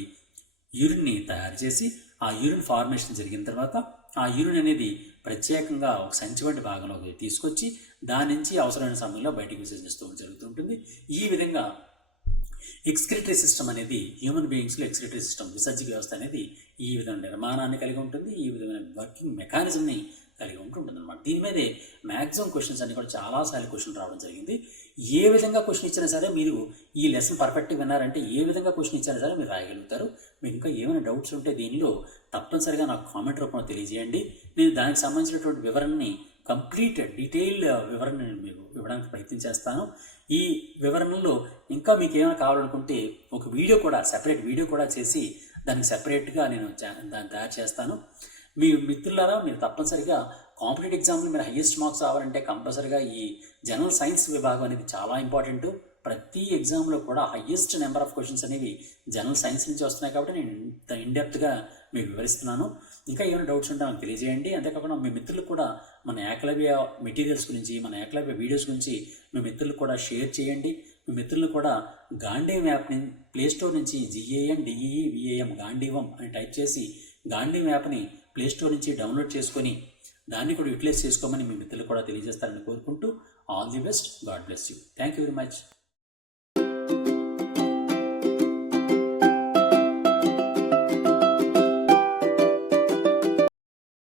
యూరిన్ని తయారు చేసి ఆ యూరిన్ ఫార్మేషన్ జరిగిన తర్వాత ఆ యూరిన్ అనేది ప్రత్యేకంగా ఒక సంచి వంటి భాగంలోకి తీసుకొచ్చి దాని నుంచి అవసరమైన సమయంలో బయటికి విసర్జిస్తూ జరుగుతుంటుంది. ఈ విధంగా ఎక్స్క్రిటరీ సిస్టమ్ అనేది హ్యూమన్ బీయింగ్స్లో ఎక్స్క్రిటరీ సిస్టమ్ విసర్జక వ్యవస్థ అనేది ఈ విధమైన నిర్మాణాన్ని కలిగి ఉంటుంది, ఈ విధమైన వర్కింగ్ మెకానిజంని కలిగి ఉంటుంది అనమాట. దీని మీదే మ్యాక్సిమం క్వశ్చన్స్ అన్ని కూడా చాలాసార్లు క్వశ్చన్ రావడం జరిగింది. ఏ విధంగా క్వశ్చన్ ఇచ్చినా సరే మీరు ఈ లెసన్ పర్ఫెక్ట్గా విన్నారంటే ఏ విధంగా క్వశ్చన్ ఇచ్చినా సరే మీరు రాయగలుగుతారు. మీకు ఇంకా ఏమైనా డౌట్స్ ఉంటే దీనిలో తప్పనిసరిగా నాకు కామెంట్ రూపంలో తెలియజేయండి. నేను దానికి సంబంధించినటువంటి వివరణని కంప్లీట్ డీటెయిల్డ్ వివరణ నేను మీకు ఇవ్వడానికి ప్రయత్నం చేస్తాను. ఈ వివరణలో ఇంకా మీకు ఏమైనా కావాలనుకుంటే ఒక వీడియో కూడా సెపరేట్ వీడియో కూడా చేసి దానికి సెపరేట్గా నేను దాన్ని తయారు చేస్తాను. మీ మిత్రులారా మీరు తప్పనిసరిగా కాంపిటేటివ్ ఎగ్జామ్లో మీరు హయ్యెస్ట్ మార్క్స్ రావాలంటే కంపల్సరిగా ఈ జనరల్ సైన్స్ విభాగం అనేది చాలా ఇంపార్టెంట్. ప్రతి ఎగ్జామ్లో కూడా హయ్యెస్ట్ నెంబర్ ఆఫ్ క్వశ్చన్స్ అనేవి జనరల్ సైన్స్ నుంచి వస్తున్నాయి కాబట్టి నేను ఇంత ఇన్డెప్త్గా మీకు వివరిస్తున్నాను. ఇంకా ఏమైనా డౌట్స్ ఉంటే నాకు తెలియజేయండి. అంతేకాకుండా మీ మిత్రులకు కూడా మన ఏకలవ్య మెటీరియల్స్ గురించి మన ఏకలవ్య వీడియోస్ గురించి మీ మిత్రులకు కూడా షేర్ చేయండి. మీ మిత్రులు కూడా గాంధీవం యాప్ని ప్లేస్టోర్ నుంచి GANDEVAM గాంధీవం అని టైప్ చేసి గాంధీవం యాప్ని ప్లేస్టోర్ నుంచి డౌన్లోడ్ చేసుకొని దాన్ని కూడా యూటిలైజ్ చేసుకోమని మీ మిత్రులు కూడా తెలియజేస్తారని కోరుకుంటూ all the best. God bless you. Thank you very much.